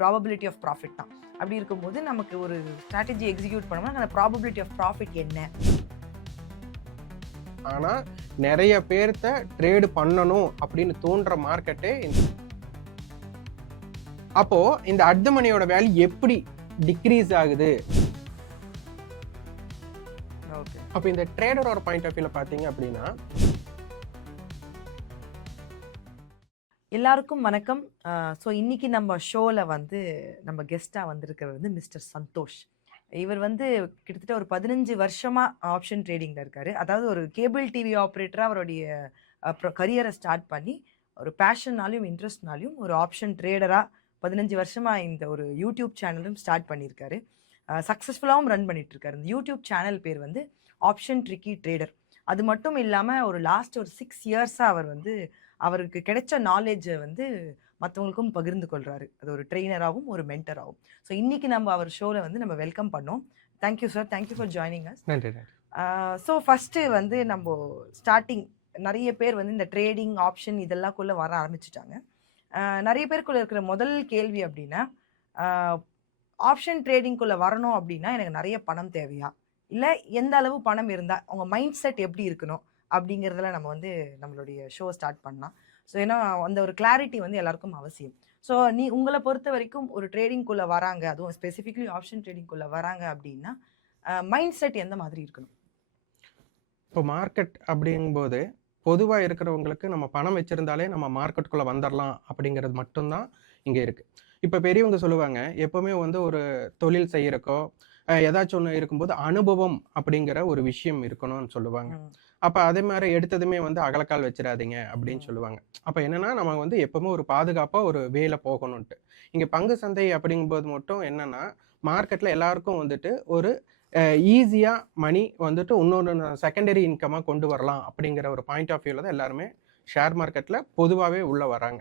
Probability of profit தான். அப்படி இருக்கும்போது நமக்கு ஒரு ஸ்ட்ராட்டஜி எக்ஸிக்யூட் பண்ணோம்னா அந்த ப்ராபபிலிட்டி ஆஃப் ப்ராஃபிட் என்ன? ஆனா நிறைய பேர்த்த ட்ரேடு பண்ணணும் அப்படின்னு தோன்ற மார்க்கெட்டே. அப்போ இந்த அட் மணியோட வேல்யூ எப்படி டிக்ரீஸ் ஆகுது? அப்போ இந்த ட்ரேடரோட பாயிண்ட் ஆஃப் வியூல பாத்தீங்க அப்படின்னா, எல்லாருக்கும் வணக்கம். ஸோ இன்னைக்கு நம்ம ஷோவில் வந்து நம்ம கெஸ்ட்டாக வந்திருக்கிறது வந்து மிஸ்டர் சந்தோஷ். இவர் வந்து கிட்டத்தட்ட ஒரு 15 வருஷமாக ஆப்ஷன் ட்ரேடிங்கில் இருக்கார். அதாவது ஒரு கேபிள் டிவி ஆப்ரேட்டராக அவருடைய கரியரை ஸ்டார்ட் பண்ணி ஒரு பேஷன்னாலையும் இன்ட்ரெஸ்ட்னாலையும் ஒரு ஆப்ஷன் ட்ரேடராக 15 வருஷமாக இந்த ஒரு யூடியூப் சேனலும் ஸ்டார்ட் பண்ணியிருக்காரு. சக்ஸஸ்ஃபுல்லாகவும் ரன் பண்ணிகிட்ருக்காரு. இந்த யூடியூப் சேனல் பேர் வந்து ஆப்ஷன் ட்ரிக்கி ட்ரேடர். அது மட்டும் இல்லாமல் ஒரு லாஸ்ட் ஒரு 6 இயர்ஸாக அவர் வந்து அவருக்கு கிடைச்ச நாலேஜை வந்து மற்றவங்களுக்கும் பகிர்ந்து கொள்கிறாரு. அது ஒரு ட்ரெயினராகவும் ஒரு மென்டராகவும். ஸோ இன்றைக்கி நம்ம அவர் ஷோவில் வந்து நம்ம வெல்கம் பண்ணோம். Thank you sir, thank you for joining us. நன்றி. ஸோ ஃபஸ்ட்டு வந்து நம்ம ஸ்டார்டிங் நிறைய பேர் வந்து இந்த ட்ரேடிங் ஆப்ஷன் இதெல்லாம்குள்ளே வர ஆரம்பிச்சிட்டாங்க. நிறைய பேருக்குள்ளே இருக்கிற முதல் கேள்வி அப்படின்னா, ஆப்ஷன் ட்ரேடிங்குள்ளே வரணும் அப்படின்னா எனக்கு நிறைய பணம் தேவையா, இல்லை எந்த அளவு பணம் இருந்தால் அவங்க மைண்ட் செட் எப்படி இருக்கணும் அப்படிங்கிறதுல நம்ம வந்து நம்மளுடைய ஷோ ஸ்டார்ட் பண்ணலாம். ஸோ ஏன்னா அந்த ஒரு கிளாரிட்டி வந்து எல்லாருக்கும் அவசியம். ஸோ உங்களை பொறுத்த வரைக்கும் ஒரு ட்ரேடிங்குள்ளே வராங்க, அதுவும் ஸ்பெசிஃபிக்லி ஆப்ஷன் ட்ரேடிங்குள்ளே வராங்க அப்படின்னா மைண்ட் செட் எந்த மாதிரி இருக்கணும்? இப்போ மார்க்கெட் அப்படிங்கும்போது பொதுவாக இருக்கிறவங்களுக்கு நம்ம பணம் வச்சுருந்தாலே நம்ம மார்க்கெட்டுக்குள்ளே வந்துடலாம் அப்படிங்கிறது மட்டும்தான் இங்கே இருக்குது. இப்போ பெரியவங்க சொல்லுவாங்க, எப்போவுமே வந்து ஒரு தொழில் செய்கிறக்கோ ஏதாச்சும் ஒன்று இருக்கும்போது அனுபவம் அப்படிங்கிற ஒரு விஷயம் இருக்கணும்னு சொல்லுவாங்க. அப்போ அதே மாதிரி எடுத்ததுமே வந்து அகலக்கால் வச்சிடாதீங்க அப்படின்னு சொல்லுவாங்க. அப்போ என்னன்னா நம்ம வந்து எப்பவுமே ஒரு பாதுகாப்பாக ஒரு வேலை போகணும்ட்டு. இங்கே பங்கு சந்தை அப்படிங்கும்போது மட்டும் என்னன்னா மார்க்கெட்டில் எல்லாருக்கும் வந்துட்டு ஒரு ஈஸியாக மணி வந்துட்டு இன்னொரு செகண்டரி இன்கமாக கொண்டு வரலாம் அப்படிங்கிற ஒரு பாயிண்ட் ஆஃப் வியூவில் தான் எல்லாருமே ஷேர் மார்க்கெட்டில் பொதுவாகவே உள்ளே வராங்க.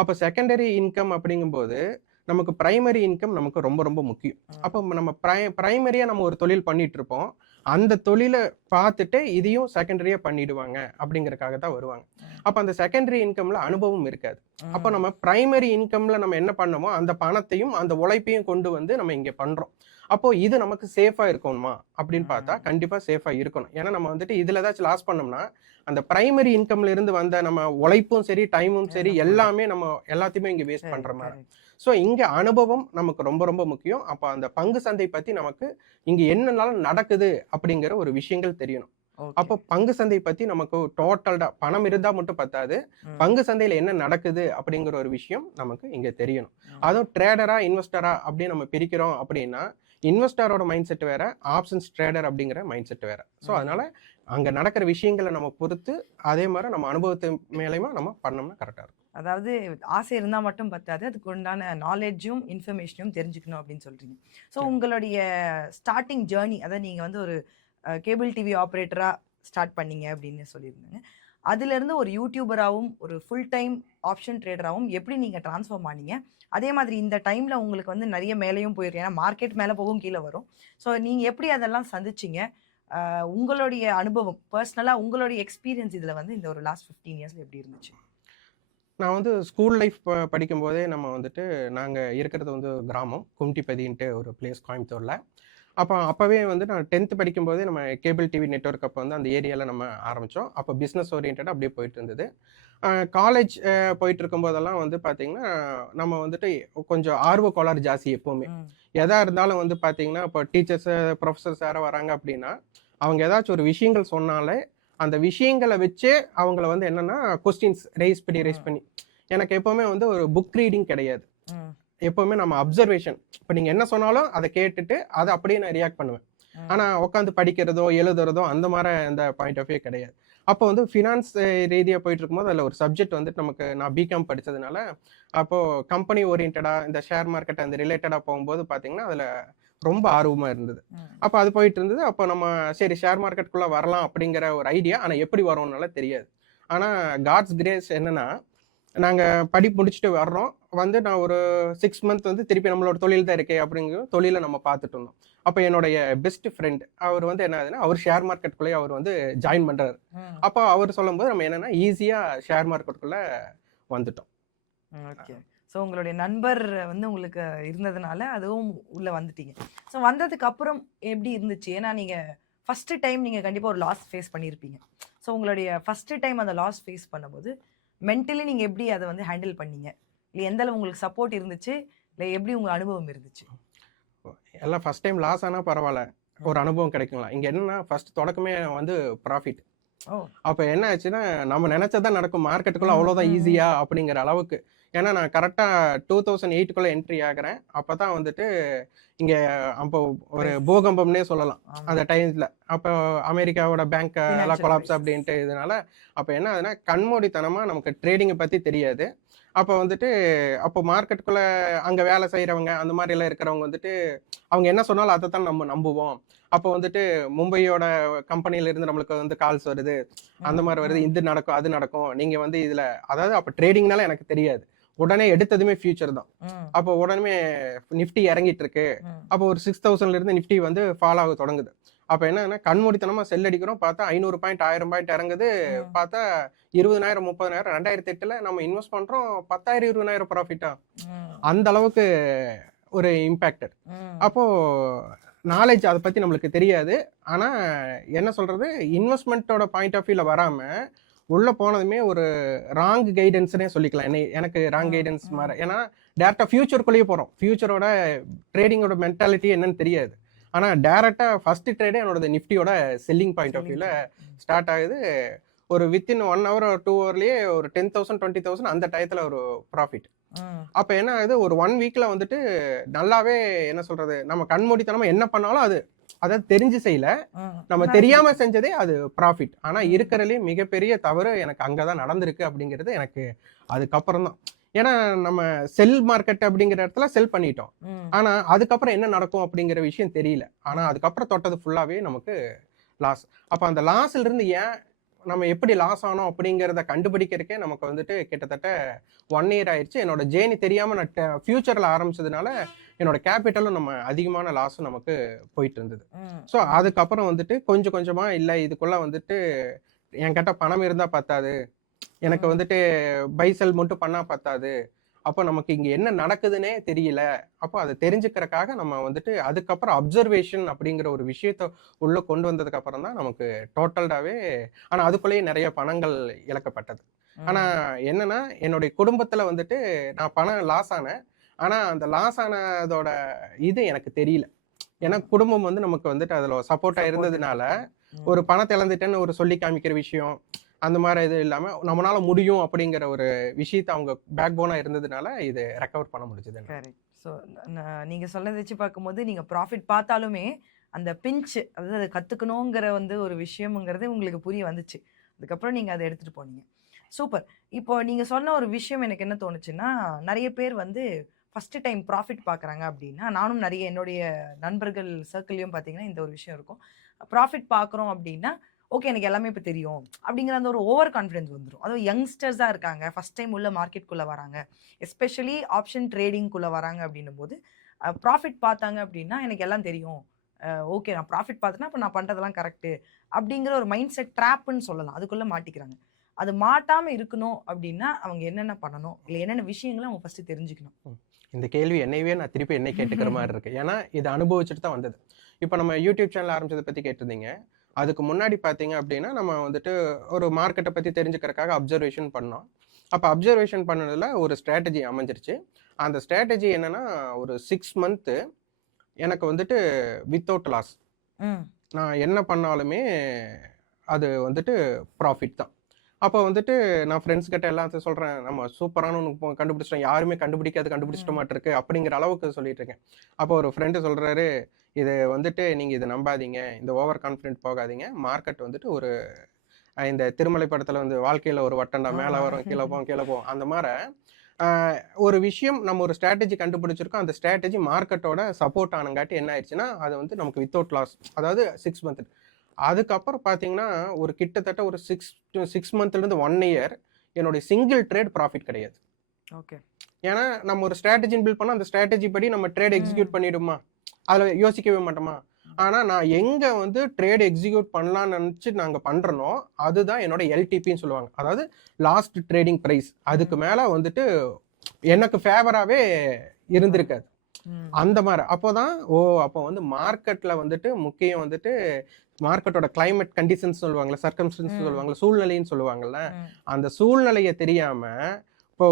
அப்போ செகண்டரி இன்கம் அப்படிங்கும்போது நமக்கு பிரைமரி இன்கம் நமக்கு ரொம்ப ரொம்ப முக்கியம். அப்போ நம்ம பிரைமரியாக நம்ம ஒரு தொழில் பண்ணிட்டு இருப்போம், அந்த தொழிலை பார்த்துட்டு இதையும் செகண்டரியாக பண்ணிடுவாங்க அப்படிங்கிறதுக்காக தான் வருவாங்க. அப்போ அந்த செகண்டரி இன்கம்ல அனுபவம் இருக்காது. அப்போ நம்ம பிரைமரி இன்கம்ல நம்ம என்ன பண்ணோமோ அந்த பணத்தையும் அந்த உழைப்பையும் கொண்டு வந்து நம்ம இங்கே பண்ணுறோம். அப்போ இது நமக்கு சேஃபா இருக்கணுமா அப்படின்னு பார்த்தா கண்டிப்பா சேஃபா இருக்கணும். ஏன்னா நம்ம வந்துட்டு இதுல ஏதாச்சும் லாஸ் பண்ணோம்னா அந்த பிரைமரி இன்கம்ல இருந்து வந்த நம்ம உழைப்பும் சரி டைமும் சரி எல்லாமே நம்ம எல்லாத்தையுமே இங்க வேஸ்ட் பண்ற மாதிரி. ஸோ இங்க அனுபவம் நமக்கு ரொம்ப ரொம்ப முக்கியம். அப்போ அந்த பங்கு சந்தை பத்தி நமக்கு இங்க என்னன்னாலும் நடக்குது அப்படிங்கிற ஒரு விஷயங்கள் தெரியணும். அப்போ பங்கு சந்தை பத்தி நமக்கு டோட்டல்டா பணம் இருந்தா மட்டும் பத்தாது, பங்கு சந்தையில என்ன நடக்குது அப்படிங்கிற ஒரு விஷயம் நமக்கு இங்க தெரியணும். அதுவும் ட்ரேடரா இன்வெஸ்டரா அப்படின்னு நம்ம பிரிக்கிறோம் அப்படின்னா இன்வெஸ்டரோட மைண்ட் செட் வேற, ஆப்ஷன்ஸ் ட்ரேடர் அப்படிங்கிற மைண்ட் செட் வேற. ஸோ அதனால அங்க நடக்கிற விஷயங்களை நம்ம பொறுத்து அதே மாதிரி நம்ம அனுபவத்து மேலேயுமா நம்ம பண்ணோம்னா கரெக்டா இருக்கும். அதாவது ஆசை இருந்தால் மட்டும் பத்தாது, அதுக்கு உண்டான நாலேஜும் இன்ஃபர்மேஷனும் தெரிஞ்சுக்கணும் அப்படின்னு சொல்றீங்க. ஸோ உங்களுடைய ஸ்டார்டிங் ஜேர்னி, அதாவது நீங்கள் வந்து ஒரு கேபிள் டிவி ஆப்ரேட்டராக ஸ்டார்ட் பண்ணீங்க அப்படின்னு சொல்லியிருந்தாங்க. அதுலேருந்து ஒரு யூடியூபராகவும் ஒரு ஃபுல் டைம் ஆப்ஷன் ட்ரேடராகவும் எப்படி நீங்கள் ட்ரான்ஸ்ஃபார்ம் ஆனீங்க? அதே மாதிரி இந்த டைமில் உங்களுக்கு வந்து நிறைய மேலேயும் போயிருக்கு, ஏன்னா மார்க்கெட் மேலே போகும் கீழே வரும். ஸோ நீங்கள் எப்படி அதெல்லாம் சந்திச்சிங்க? உங்களுடைய அனுபவம் பர்சனலாக உங்களுடைய எக்ஸ்பீரியன்ஸ் இதில் வந்து இந்த ஒரு லாஸ்ட் 15 இயர்ஸில் எப்படி இருந்துச்சு? நான் வந்து ஸ்கூல் லைஃப் படிக்கும் போதே நம்ம வந்துட்டு நாங்கள் இருக்கிறது வந்து கிராமம், கும்டிப்பதின்ட்டு ஒரு பிளேஸ் கோயம்புத்தூரில். அப்போவே வந்து நான் 10th படிக்கும்போதே நம்ம கேபிள் டிவி நெட்வொர்க் அப்போ வந்து அந்த ஏரியாவில் நம்ம ஆரம்பித்தோம். அப்போ பிஸ்னஸ் ஓரியன்டாக அப்படியே போயிட்டு இருந்தது. காலேஜ் போயிட்டு இருக்கும்போதெல்லாம் வந்து பார்த்தீங்கன்னா நம்ம வந்துட்டு கொஞ்சம் ஆர்வ கோளாறு ஜாஸ்தி எப்போவுமே. எதா இருந்தாலும் வந்து பார்த்தீங்கன்னா இப்போ டீச்சர்ஸு ப்ரொஃபஸர்ஸ் யாரும் வராங்க அப்படின்னா அவங்க ஏதாச்சும் ஒரு விஷயங்கள் சொன்னாலே அந்த விஷயங்களை வச்சே அவங்கள வந்து என்னன்னா கொஸ்டின்ஸ் ரைஸ் பண்ணி எனக்கு எப்போவுமே வந்து ஒரு புக் ரீடிங் கிடையாது. எப்போவுமே நம்ம அப்சர்வேஷன், இப்போ நீங்கள் என்ன சொன்னாலும் அதை கேட்டுட்டு அதை அப்படியே நான் ரியாக்ட் பண்ணுவேன். ஆனால் உட்காந்து படிக்கிறதோ எழுதுறதோ அந்த மாதிரி அந்த பாயிண்ட் ஆஃப் வியூ கிடையாது. அப்போ வந்து ஃபினான்ஸ் ரீதியாக போயிட்டு இருக்கும்போது அதில் ஒரு சப்ஜெக்ட் வந்துட்டு நமக்கு நான் பிகாம் படித்ததுனால அப்போது கம்பெனி ஓரியன்டாக இந்த ஷேர் மார்க்கெட் அந்த ரிலேட்டடாக போகும்போது பார்த்தீங்கன்னா அதில் ரொம்ப ஆர்வமாக இருந்தது. அப்போ அது போயிட்டு இருந்தது. அப்போ நம்ம சரி ஷேர் மார்க்கெட்டுக்குள்ளே வரலாம் அப்படிங்கிற ஒரு ஐடியா, ஆனால் எப்படி வரோம்னால தெரியாது. ஆனால் காட்ஸ் கிரேஸ் என்னன்னா நாங்கள் படிப்பு முடிச்சுட்டு வர்றோம், வந்து நான் ஒரு 6 மந்த் வந்து திருப்பி நம்மளோட தொழில் தான் இருக்கே அப்படிங்கிற தொழிலை நம்ம பார்த்துட்டு இருந்தோம். அப்போ என்னுடைய பெஸ்ட் ஃப்ரெண்ட் அவர் வந்து என்ன ஆகுதுன்னா அவர் ஷேர் மார்க்கெட்டுக்குள்ளேயே அவர் வந்து ஜாயின் பண்ணுறாரு. அப்போ அவர் சொல்லும்போது நம்ம என்னன்னா ஈஸியாக ஷேர் மார்க்கெட்டுக்குள்ளே வந்துட்டோம். ஓகே. ஸோ உங்களுடைய நண்பர் வந்து உங்களுக்கு இருந்ததுனால அதுவும் உள்ள வந்துட்டீங்க. ஸோ வந்ததுக்கு அப்புறம் எப்படி இருந்துச்சு? ஏன்னா நீங்க ஃபர்ஸ்ட் டைம் நீங்க கண்டிப்பா ஒரு லாஸ் ஃபேஸ் பண்ணியிருப்பீங்க. ஸோ உங்களுடைய ஃபர்ஸ்ட் டைம் அந்த லாஸ் ஃபேஸ் பண்ணும்போது மென்டலி நீங்க எப்படி அத வந்து ஹேண்டில் பண்ணீங்க? இல்ல எந்த அளவு உங்களுக்கு சப்போர்ட் இருந்துச்சு? இல்ல எப்படி உங்க அனுபவம் இருந்துச்சு? எல்லாம் ஃபர்ஸ்ட் டைம் லாஸ் ஆனா பரவால்ல. ஒரு அனுபவம் கிடைக்குங்களா? இங்க என்னன்னா ஃபர்ஸ்ட் தொடக்கமே வந்து ப்ராஃபிட். ஓ! அப்ப என்ன ஆச்சுன்னா, நம்ம நெனச்சது தான் நடக்கும். மார்க்கெட்டுக்குள்ள ம், அவ்வளோதான் ம், ம். ஈஸியா அப்படிங்கிற அளவுக்கு. ஏன்னா நான் கரெக்ட்டா 2008க்குள்ள என்ட்ரி ஆகுறேன். அப்பதான் வந்துட்டு இங்க அப்போ ஒரு கிரைசிஸ். பூகம்பம்னே சொல்லலாம். ஆமா. அந்த டைம்ல. அப்போ அமெரிக்காவோட பேங்க் எல்லாம் ஃபினான்ஷியல் கொலாப்ஸ் கிரைசிஸ். அப்படின்ட்டு இதனால, அப்ப என்ன ஆகுதுன்னா, கண்மூடித்தனமா நமக்கு ட்ரேடிங்க பத்தி தெரியாது. அப்ப வந்துட்டு அப்போ மார்க்கெட்டுக்குள்ள அங்க வேலை செய்றவங்க, அந்த மாரிலாம் இருக்கிறவங்க வந்துட்டு, அவங்க என்ன சொன்னாலும் அதத்தான் நம்ம நம்புவோம். அப்போ வந்துட்டு மும்பையோட கம்பெனில இருந்து நம்மளுக்கு வந்து கால்ஸ் வருது. அந்த ம், மாரி வருது. ம், இது நடக்கும், அது நடக்கும். நீங்க வந்து இதுல அதாவது அப்ப ட்ரேடிங்னால எனக்கு தெரியாது. உடனே எடுத்ததுமே ஃபியூச்சர் தான். ம், அப்போ உடனே நிஃப்டி இறங்கிட்டு இருக்கு. ம், அப்போ ஒரு 6000ல இருந்து நிஃப்டி வந்து ஃபால் ஆக தொடங்குது. அப்ப என்னன்னா கண்மூடித்தனமா செல் அடிக்கிறோம். பார்த்தா 500 பாயிண்ட், 1000 பாயிண்ட் இறங்குது. ம், பார்த்தா 20,000, 30,000 2008ல நம்ம இன்வெஸ்ட் பண்றோம். 10,000, 20,000 ப்ராஃபிட்டா? ம், அந்த அளவுக்கு ஒரு இம்பாக்டட். ம், அப்போ நாலேட்ஜ் அத பத்தி நம்மளுக்கு தெரியாது. ஆனா என்ன சொல்றது? இன்வெஸ்ட்மென்ட்டோட பாயிண்ட் ஆஃப் வியூல வராம, உள்ள போனதுமே ஒரு ராங் கைடன்ஸ்னே சொல்லிக்கலாம். எனக்கு ராங் ம், கைடன்ஸ் ம். மாரி. ஏன்னா டைரக்ட்டா ஃபியூச்சர்க்குள்ளேயே போறோம். ஃபியூச்சரோட ட்ரேடிங்கோட மென்டாலிட்டி என்னன்னு தெரியாது. ஆனா டைரக்ட்டா ஃபர்ஸ்ட் ட்ரேடே என்னோட நிஃப்டியோட செல்லிங் பாயிண்ட் ஆஃப் செல்லிங் வியூல பாயிண்ட். ம், ஸ்டார்ட் ஆகுது. ஒரு வித்தின் 1 ஹவர் ஆர் 2 ஹவர்லயே ஒரு 10,000, 20,000 அந்த டயத்துல ஒரு ப்ராஃபிட். ம், அப்ப என்ன ஆகுது, ஒரு 1 வீக்ல வந்துட்டு நல்லாவே என்ன சொல்றது, நம்ம கண்மூடித்தனமா என்ன பண்ணாலும் அது அதாவது தெரிஞ்சு செய்யல. ம். நம்ம முன்னாடி தெரியாம கிடைக்கும். செஞ்சதே அது ப்ராஃபிட். ஆனா ம், இருக்கிறதுலயே மிகப்பெரிய தவறு எனக்கு அங்க தான் நடந்திருக்கு அப்படிங்கிறது எனக்கு அதுக்கப்புறம் தான். ஏன்னா நம்ம செல் மார்க்கெட் அப்படிங்கிற இடத்துல செல் பண்ணிட்டோம். ம், ஆனா அதுக்கப்புறம் என்ன நடக்கும் அப்படிங்கிற விஷயம் தெரியல. ஆனா ம், அதுக்கப்புறம் தொட்டது ஃபுல்லாவே நமக்கு லாஸ். அப்ப அந்த லாஸ்ல இருந்து ஏன் நம்ம எப்படி லாஸ் ஆனோம் அப்படிங்கிறத கண்டுபிடிக்கிறதுக்கே நமக்கு வந்துட்டு கிட்டத்தட்ட 1 இயர் ஆயிருச்சு. என்னோட ஜேர்னி தெரியாம நான் ஃபியூச்சர்ல ஆரம்பிச்சதுனால, என்னோட கேபிட்டலும் நம்ம அதிகமான லாஸும் நமக்கு போயிட்டு இருந்தது. ம், ஸோ ம், அதுக்கப்புறம் வந்துட்டு கொஞ்சம் கொஞ்சமா இல்ல இதுக்குள்ள வந்துட்டு என்கிட்ட பணம் இருந்தா பத்தாது. எனக்கு ம், வந்துட்டு பை செல் மட்டும் பண்ணா பத்தாது. அப்போ நமக்கு இங்க என்ன நடக்குதுன்னே தெரியல. அப்போ அத தெரிஞ்சுக்கிறக்காக நம்ம வந்துட்டு அதுக்கப்புறம் அப்சர்வேஷன் அப்படிங்கிற ஒரு விஷயத்த உள்ள கொண்டு வந்ததுக்கு அப்புறம் தான் நமக்கு டோட்டல்டாவே ஆனா அதுக்குள்ளேயே நெறைய பணங்கள் இழக்கப்பட்டது. ஆனா ம், என்னன்னா, என்னுடைய குடும்பத்துல வந்துட்டு நான் பணம் லாஸ் ஆனேன். ஆனா அந்த லாஸ் ஆனதோட இது எனக்கு தெரியல. ஏன்னா ம். குடும்பம் வந்து நமக்கு வந்துட்டு அதுல சப்போர்ட்டா சப்போர்ட் இருந்ததுனால, இருந்திருக்காங்க. ம், ஒரு பணத்த இழந்துட்டேன்னு ஒரு சொல்லி காமிக்கிற விஷயம், அந்த மாரி இது இல்லாம நம்மனால முடியும் அப்படிங்கிற ஒரு விஷயத்த அவங்க பேக் போனா இருந்ததுனால, இது ரெக்கவர் பண்ண முடிஞ்சது என்னால. கரெக்ட். ஸோ நீங்க சொன்னத வச்சு பார்க்கும்போது, நீங்க ப்ராஃபிட் பார்த்தாலுமே, அந்த பிஞ்ச் அதாவது அத கத்துக்கணுங்கிற வந்து ஒரு விஷயம்ங்கிறது உங்களுக்கு புரிய வந்துச்சு. அதுக்கப்புறம் நீங்க அத எடுத்துட்டு போனீங்க. சூப்பர். இப்போ நீங்க சொன்ன ஒரு விஷயம் எனக்கு என்ன தோணுச்சுன்னா, நெறைய பேர் வந்து ஃபர்ஸ்ட் டைம் ப்ராஃபிட் பார்க்குறாங்க அப்டின்னா, நானும் நெறைய என்னுடைய நண்பர்கள் சர்க்கிள்லயும் பார்த்தீங்கன்னா, இந்த ஒரு விஷயம் இருக்கும். ப்ராஃபிட் பார்க்குறோம் அப்டின்னா, ஓகே எனக்கு எல்லாமே இப்ப தெரியும். அப்டிங்கிற அந்த ஒரு ஓவர் கான்ஃபிடன்ஸ் வந்துரும். அதுவும் யங்ஸ்டர்ஸா இருக்காங்க. ஃபர்ஸ்ட் டைம் உள்ள மார்க்கெட்குள்ள வராங்க. எஸ்பெஷலி ஆப்ஷன் ட்ரேடிங்குள்ள வராங்க அப்படின்னும்போது, ப்ராஃபிட் பார்த்தாங்க அப்படின்னா, எனக்கு எல்லாம் தெரியும். ஓகே நான் ப்ராஃபிட் பார்த்தேன்னா, அப்ப நான் பண்றதெல்லாம் கரெக்ட்டு. அப்படிங்கிற ஒரு மைண்ட் செட் ட்ராப்ன்னு சொல்லலாம். அதுக்குள்ள மாட்டிக்கிறாங்க. அது மாட்டாம இருக்கணும் அப்படின்னா, அவங்க என்னென்ன பண்ணணும்? இல்ல என்னென்ன விஷயங்கள அவங்க ஃபர்ஸ்ட்டு தெரிஞ்சுக்கணும்? ம். இந்த கேள்வி என்னையவே நான் திருப்பி என்னை கேட்டுக்கிற மாரி இருக்கு. ஏன்னா, இத அனுபவிச்சுட்டு தான் வந்தது. இப்ப நம்ம யூடியூப் சேனல் ஆரம்பிச்சத பத்தி கேட்டிருந்தீங்க. அதுக்கு முன்னாடி பார்த்தீங்க அப்படின்னா, நம்ம வந்துட்டு ஒரு மார்க்கெட்ட பத்தி தெரிஞ்சுக்கிறதுக்காக அப்சர்வேஷன் பண்ணோம். அப்ப அப்சர்வேஷன் பண்ணதுல ஒரு ஸ்ட்ராட்டஜி அமைஞ்சிருச்சு. அந்த ஸ்ட்ராட்டஜி என்னன்னா, ஒரு 6 மந்த்து எனக்கு வந்துட்டு வித்தவுட் லாஸ். ம். நான் என்ன பண்ணாலுமே அது வந்துட்டு ப்ராஃபிட் தான். அப்போ வந்துட்டு நான் ஃப்ரெண்ட்ஸ் கிட்ட எல்லாத்தையும் சொல்றேன். நம்ம சூப்பரான ஒண்ணு கண்டுபிடிச்சிட்டோம். யாருமே கண்டுபிடிச்சிட்ட ம். மாட்டிருக்கு அப்படிங்கிற அளவுக்கு சொல்லிட்டு இருக்கேன். அப்போ ஒரு ஃப்ரெண்ட் சொல்றாரு, "இது வந்துட்டு நீங்க இத நம்பாதீங்க. இந்த ஓவர் கான்ஃபிடென்ட் போகாதீங்க. மார்க்கெட் வந்துட்டு ஒரு இந்த திருமலை படத்துல வந்து வாழ்க்கையில ஒரு வட்டம்டா. ஆ. மேல வரும், கீழ போகும், கீழ போகும்." அந்த மார அ ஒரு விஷயம் நம்ம ஒரு ஸ்ட்ராட்டஜி கண்டுபிடிச்சிருக்கோம். அந்த ஸ்ட்ராட்டஜி மார்க்கெட்டோட சப்போர்ட் ஆனங்காட்டி என்ன ஆயிடுச்சுன்னா, அது வந்து நமக்கு வித்தவுட் லாஸ். அதாவது 6 மந்த். அதுக்கப்புறம் பார்த்தீங்கன்னா, ஒரு கிட்டத்தட்ட ஒரு 6 மந்த்லேருந்து 1 இயர் என்னுடைய சிங்கிள் ட்ரேட் ப்ராஃபிட் கிடையாது. ஓகே. ஏன்னா, நம்ம ஒரு ஸ்ட்ராட்டஜின்னு பில்ட் பண்ணா, அந்த ஸ்ட்ராட்டஜி படி நம்ம ட்ரேட் எக்ஸிக்யூட் ம். பண்ணிடுமா? அதுல யோசிக்கவே மாட்டோமா? ம். ஆனா, நான் எங்க வந்து ட்ரேட் எக்ஸிக்யூட் பண்ணலாம்னு நெனச்சு நாங்க பண்றனோ, அதுதான் என்னோட எல்டிபின்னு சொல்லுவாங்க. அதாவது லாஸ்ட் ட்ரேடிங் பிரைஸ். அதுக்கு ம். மேல வந்துட்டு எனக்கு ஃபேவராவே இருந்திருக்காது. ம். அந்த மாரி. அப்போதான் அப்போ வந்து மார்க்கெட்ல வந்துட்டு முக்கியம் வந்துட்டு மார்க்கெட்டோட கிளைமேட் கண்டிஷன்ஸ் சொல்லுவாங்கல்ல, சர்க்கம்ஸ்டன்ஸ் ம். சொல்லுவாங்கல்ல, சூழ்நிலைன்னு சொல்லுவாங்கல்ல. ம். அந்த சூழ்நிலைய தெரியாம, இப்போ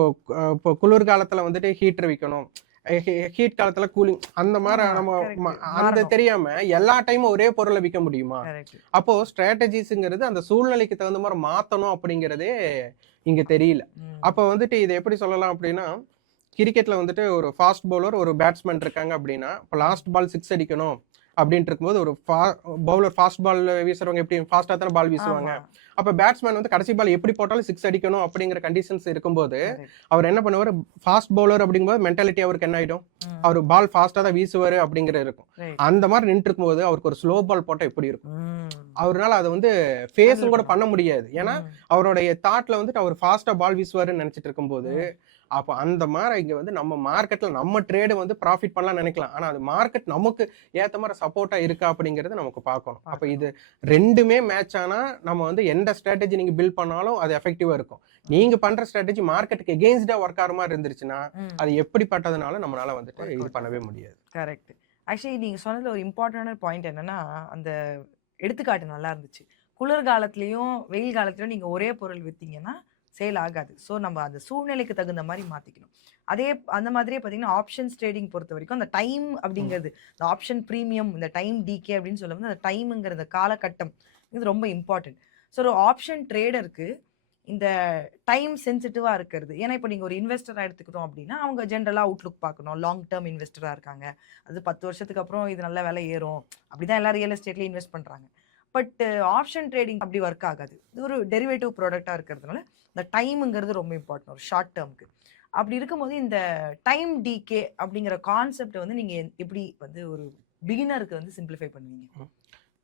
இப்போ குளிர்காலத்துல வந்துட்டு ஹீட்டர் வைக்கணும். ஹீட் காலத்துல கூலிங் அந்த மாரி ஆமா. நம்ம கரெக்ட். அந்த மாறணும். தெரியாம எல்லா டைமும் ஒரே பொருள விக்க முடியுமா? கரெக்ட். அப்போ ஸ்ட்ராட்டஜிஸ்ங்கிறது அந்த சூழ்நிலைக்கு தகுந்த மாரி மாத்தணும் அப்படிங்கிறதே இங்க தெரியல. ம். அப்போ வந்துட்டு இத எப்படி சொல்லலாம் அப்படின்னா, கிரிக்கெட்ல வந்துட்டு ஒரு ஃபாஸ்ட் பவுலர், ஒரு பேட்ஸ்மேன் இருக்காங்க அப்படின்னா, இப்போ லாஸ்ட் பால் 6 அடிக்கணும் அப்படின்ட்டு இருக்கும்போது, ஒரு பவுலர் ஃபாஸ்ட் பால் வீசுறவங்க எப்படி ஃபாஸ்ட்டா தானே பால் வீசுவாங்க. ஆமா. அப்ப பேட்ஸ்மேன் வந்து கடைசி பால் எப்படி போட்டாலும் 6 அடிக்கணும் அப்படிங்கிற கண்டிஷன்ஸ் இருக்கும்போது, கரெக்ட். அவர் என்ன பண்ணுவாரு, ஃபாஸ்ட் பவுலர் அப்படிங்கும்போது மென்டாலிட்டி அவருக்கு என்ன ஆயிடும், ம். அவரு பால் ஃபாஸ்ட்டா தான் வீசுவாரு அப்படிங்கிறது இருக்கும். ரைட். அந்த மாரி நின்னுட்டு இருக்கும்போது, அவருக்கு ஒரு ஸ்லோ பால் போட்டா எப்படி இருக்கும்? ம். அவருனால அத வந்து ஃபேஸும் கூட ஹேண்டில் பண்ண முடியாது. ஏன்னா, ம். அவருடைய தாட்ல வந்துட்டு அவர் ஃபாஸ்ட்டா பால் வீசுவாருன்னு நெனச்சிட்டு இருக்கும்போது, ம். அப்ப அந்த மாரி இங்க வந்து நம்ம மார்க்கெட்ல நம்ம ட்ரேட் வந்து ப்ராஃபிட் பண்ணலாம்னு நெனைக்கலாம். ஆனா அது மார்க்கெட் நமக்கு ஏத்த மாரி சப்போர்ட்டா இருக்கா அப்படிங்கிறத நமக்கு பார்க்கணும். அப்ப இது 2மே மேட்ச் ஆனா நம்ம வந்து எந்த ஸ்ட்ராட்டஜி நீங்க பில்ட் பண்ணாலும் அது எஃபெக்டிவா இருக்கும். நீங்க பண்ற ஸ்ட்ராட்டஜி மார்க்கெட்டுக்கு எகெயின்ஸ்டா ஒர்க் ஆகுற மாரி இருந்துச்சுன்னா, ம். அது எப்படிப்பட்டதுனாலும் நம்மளால வந்துட்டு ஒர்க் இது அவுட் பண்ணவே ஆகாது. முடியாது. கரெக்ட். ஆக்சுவலி நீங்க சொன்னதுல ஒரு இம்பார்ட்டன்டான பாயிண்ட் என்னன்னா, அந்த எடுத்துக்காட்டு நல்லா இருந்துச்சு. குளிர்காலத்திலயும், வெயில் காலத்திலயும் நீங்க ஒரே பொருள் வித்தீங்கன்னா, சேல் ஆகாது. ஸோ நம்ம அந்த சூழ்நிலைக்கு தகுந்த மாரி மாத்திக்கணும். அதே அந்த மாதிரியே பார்த்தீங்கன்னா, ஆப்ஷன்ஸ் ட்ரேடிங் பொறுத்தவரைக்கும் அந்த டைம் ம். அப்படிங்கிறது, இந்த ஆப்ஷன் பிரீமியம், இந்த டைம் டிகே அப்படின்னு சொல்லும்போது, அந்த டைம்ங்கிற அந்த காலகட்டம் இது ரொம்ப இம்பார்ட்டன்ட். ஸோ ஒரு ஆப்ஷன் ட்ரேடருக்கு இந்த டைம் சென்சிட்டிவா இருக்கிறது. ஏன்னா, இப்போ நீங்க ஒரு இன்வெஸ்டரா எடுத்துக்கிட்டோம் அப்படின்னா, அவங்க ஜெனரலா அவுட்லுக் பார்க்கணும். லாங் டெர்ம் இன்வெஸ்டரா இருக்காங்க. அது 10 வருஷத்துக்கு அப்புறம் இது நல்ல விலை ஏறும். அப்படிதான் எல்லாரும் ரியல் எஸ்டேட்லயும் இன்வெஸ்ட் பண்றாங்க. பட் ஆப்ஷன் ட்ரேடிங் அப்படி ஒர்க் ஆகாது. இது ஒரு டெரிவேட்டிவ் ப்ராடக்ட்டா இருக்கிறதுனால, இந்த டைம்ங்கிறது ரொம்ப இம்பார்ட்டன்ட் ஒரு ஷார்ட் டெர்ம்க்கு. அப்படி இருக்கும்போது இந்த டைம் டிகே அப்படிங்கிற கான்செப்ட்ட வந்து நீங்க எப்படி வந்து ஒரு பிகினருக்கு வந்து சிம்ப்ளிஃபை பண்ணுவீங்க?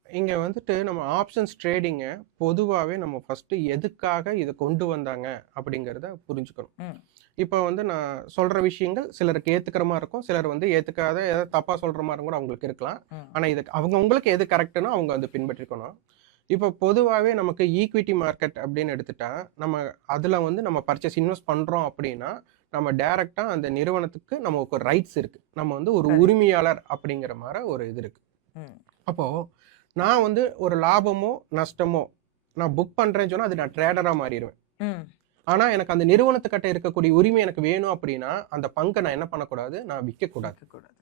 இங்க வந்துட்டு நம்ம ஆப்ஷன்ஸ் ட்ரேடிங்க பொதுவாவே நம்ம ஃபர்ஸ்ட் எதுக்காக இத கொண்டு வந்தாங்க அப்படிங்கிறத புரிஞ்சுக்கணும். ம். இப்ப வந்து நான் சொல்ற விஷயங்கள் சிலருக்கு ஏத்துக்கிற மாரி இருக்கும். சிலர் வந்து ஏத்துக்காத ஏதாவது தப்பா சொல்ற மாரி கூட அவங்களுக்கு இருக்கலாம். ம். ஆனா இது அவங்கவங்களுக்கு எது கரெக்ட்னோ அவங்க வந்து பின்பற்றிக்கணும். இப்ப பொதுவாவே நமக்கு ஈக்விட்டி மார்க்கெட் அப்படின்னு எடுத்துட்டா, நம்ம அதுல வந்து நம்ம இன்வெஸ்ட் பண்றோம் அப்படின்னா, நம்ம டைரக்ட்டா அந்த நிறுவனத்துக்கு நமக்கு ஒரு ரைட்ஸ் இருக்கு. நம்ம வந்து ஒரு கரெக்ட். உரிமையாளர் அப்படிங்கிற மாரி ஒரு இது இருக்கு. ம். அப்போ நான் வந்து ஒரு லாபமோ, நஷ்டமோ நான் புக் பண்றேன்னு சொன்னா, அது நான் ட்ரேடரா மாறிருவேன். ம். ஆனா, எனக்கு அந்த நிறுவனத்துக்கிட்ட இருக்கக்கூடிய உரிமை எனக்கு வேணும் அப்படின்னா, அந்த பங்க நான் என்ன பண்ணக்கூடாது? நான் விக்கக்கூடாது. இருக்கக்கூடாது.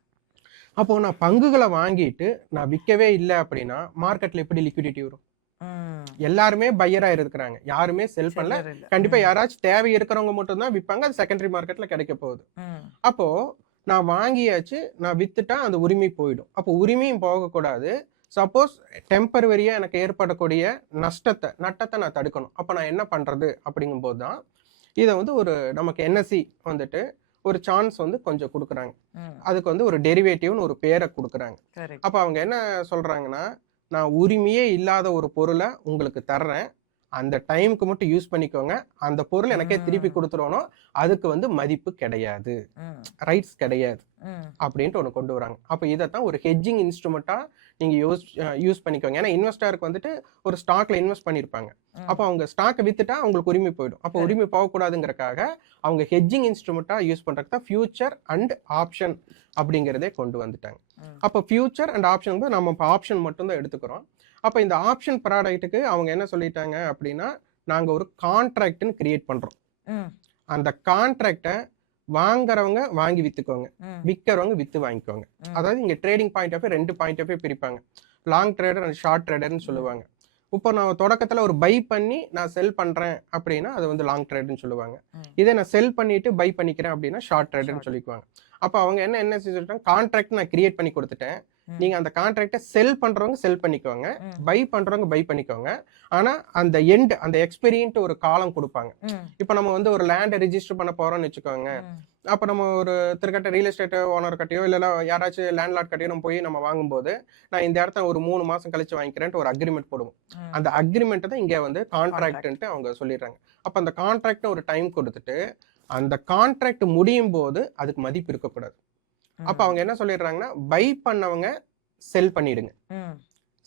அப்போ நான் பங்குகள வாங்கிட்டு, நான் விக்கவே இல்ல அப்படின்னா, மார்க்கெட்ல எப்படி லிக்விடிட்டி வரும்? ம். எல்லாருமே பையரா இருக்கிறாங்க. யாருமே செல் பண்ணல. செல்லர் இல்ல. கண்டிப்பா ம். யாராச்சும் தேவை இருக்கிறவங்க மட்டும் தான் விப்பாங்க. அது செகண்டரி மார்க்கெட்ல கிடைக்க போகுது. ம். அப்போ நான் வாங்கியாச்சு, நான் வித்துட்டா அந்த உரிமை போயிடும். அப்போ உரிமையும் போகக்கூடாது. சப்போஸ் டெம்பரவரியா எனக்கு ஏற்படக்கூடிய நட்டத்த நான் தடுக்கணும். அப்ப நான் என்ன பண்றது? அப்படிங்கும்போது தான், இத வந்து நமக்கு என்எஸ்இ வந்துட்டு ஒரு சான்ஸ் வந்து கொஞ்சம் குடுக்குறாங்க. ம். அதுக்கு வந்து ஒரு டெரிவேட்டிவ்னு ஒரு பேர குடுக்குறாங்க. கரெக்ட். அப்ப அவங்க என்ன சொல்றாங்கன்னா, நான் உரிமையே இல்லாத ஒரு பொருள உங்களுக்கு தர்றேன். அந்த டைம்க்கு மட்டும் யூஸ் பண்ணிக்கோங்க. அந்த பொருள் எனக்கே திருப்பி ம். குடுத்துறணும். அதுக்கு வந்து மதிப்பு கிடையாது. ம். ரைட்ஸ் கிடையாது. ம். அப்படின்ட்டு ஒண்ணு கொண்டு வராங்க. அப்ப இதத்தான் ஒரு ஹெட்ஜிங் இன்ஸ்ட்ருமென்ட்டா நீங்க யூஸ் பண்ணிக்கோங்க. ஏன்னா இன்வெஸ்டருக்கு வந்துட்டு ஒரு ஸ்டாக்ல இன்வெஸ்ட் பண்ணியிருப்பாங்க. அப்ப ம். அவங்க ஸ்டாக்க வித்துட்டா அவங்களுக்கு உரிமை போயிடும். அப்ப கரெக்ட். உரிமை போகக்கூடாதுங்கிறக்காக அவங்க ஹெட்ஜிங் இன்ஸ்ட்ருமென்ட்டா யூஸ் பண்றதுக்கு தான் ஃபியூச்சர் அண்ட் ஆப்ஷன் அப்படிங்கிறதே கொண்டு வந்துட்டாங்க. ம். அப்ப ஃபியூச்சர் அண்ட் ஆப்ஷன் போது நம்ம இப்ப ஆப்ஷன் மட்டும் தான் எடுத்துக்கிறோம். அப்ப இந்த ஆப்ஷன் ப்ராடக்ட்டுக்கு அவங்க என்ன சொல்லிட்டாங்க அப்படின்னா, நாங்க ஒரு கான்ட்ராக்ட்ன்னு கிரியேட் பண்றோம். ம். அந்த கான்ட்ராக்ட்ட வாங்குறவங்க வாங்கி வித்துக்கோங்க. ம். விக்கிறவங்க வித்து வாங்கிக்கோங்க. ம். அதாவது இங்க trading point of view 2 point of view பிரிப்பாங்க. லாங் ட்ரேடர் அண்ட் ஷார்ட் ட்ரேடர்ன்னு ம். சொல்லுவாங்க. இப்போ நான் தொடக்கத்துல ஒரு பை பண்ணி நான் செல் பண்றேன் அப்படின்னா, அது வந்து லாங் ட்ரேடுன்னு சொல்லுவாங்க. ம். இதே நான் செல் பண்ணிட்டு பை பண்ணிக்கிறேன் அப்படின்னா, ஷார்ட் ட்ரேடுன்னு ஷார்ட். சொல்லிக்குவாங்க. அப்ப அவங்க என்ன சொல்லிட்டாங்க, கான்ட்ராக்ட் நான் கிரியேட் பண்ணி குடுத்துட்டேன். ம். நீங்க அந்த கான்ட்ராக்ட்ட செல் பண்றவங்க செல் பண்ணிக்கோங்க. ம். பை பண்றவங்க பை பண்ணிக்கோங்க. ஆனா அந்த அந்த எக்ஸ்பைரின்ட்டு ஒரு காலம் குடுப்பாங்க. ம். இப்ப நம்ம வந்து ஒரு லேண்ட ரிஜிஸ்டர் பண்ண போறோம்னு வச்சுக்கோங்க. ம். அப்ப நம்ம ஒரு திருக்கட்ட ரியல் எஸ்டேட் ஓனர் கிட்டயோ இல்லன்னா யாராச்சும் லேண்ட்லார்ட் கிட்டயோ நம்ம போய் நம்ம வாங்கும்போது, நான் இந்த இடத்த ஒரு 3 மாசம் கழிச்சு வாங்கிக்கிறேன்ட்டு ஒரு அக்ரீமெண்ட் போடுவோம். ம். அந்த அக்ரீமெண்ட் தான் இங்க வந்து கான்ட்ராக்ட். கான்ட்ராக்ட்ன்ட்டு அவங்க சொல்லிடுறாங்க. அப்ப அந்த கான்ட்ராக்ட்னு ஒரு டைம் குடுத்துட்டு, அந்த கான்ட்ராக்ட் முடியும்போது அதுக்கு மதிப்பு இருக்கக்கூடாது. அப்ப ம். அவங்க என்ன சொல்லிடுறாங்கன்னா, பை பண்ணவங்க செல் பண்ணிடுங்க. ம்.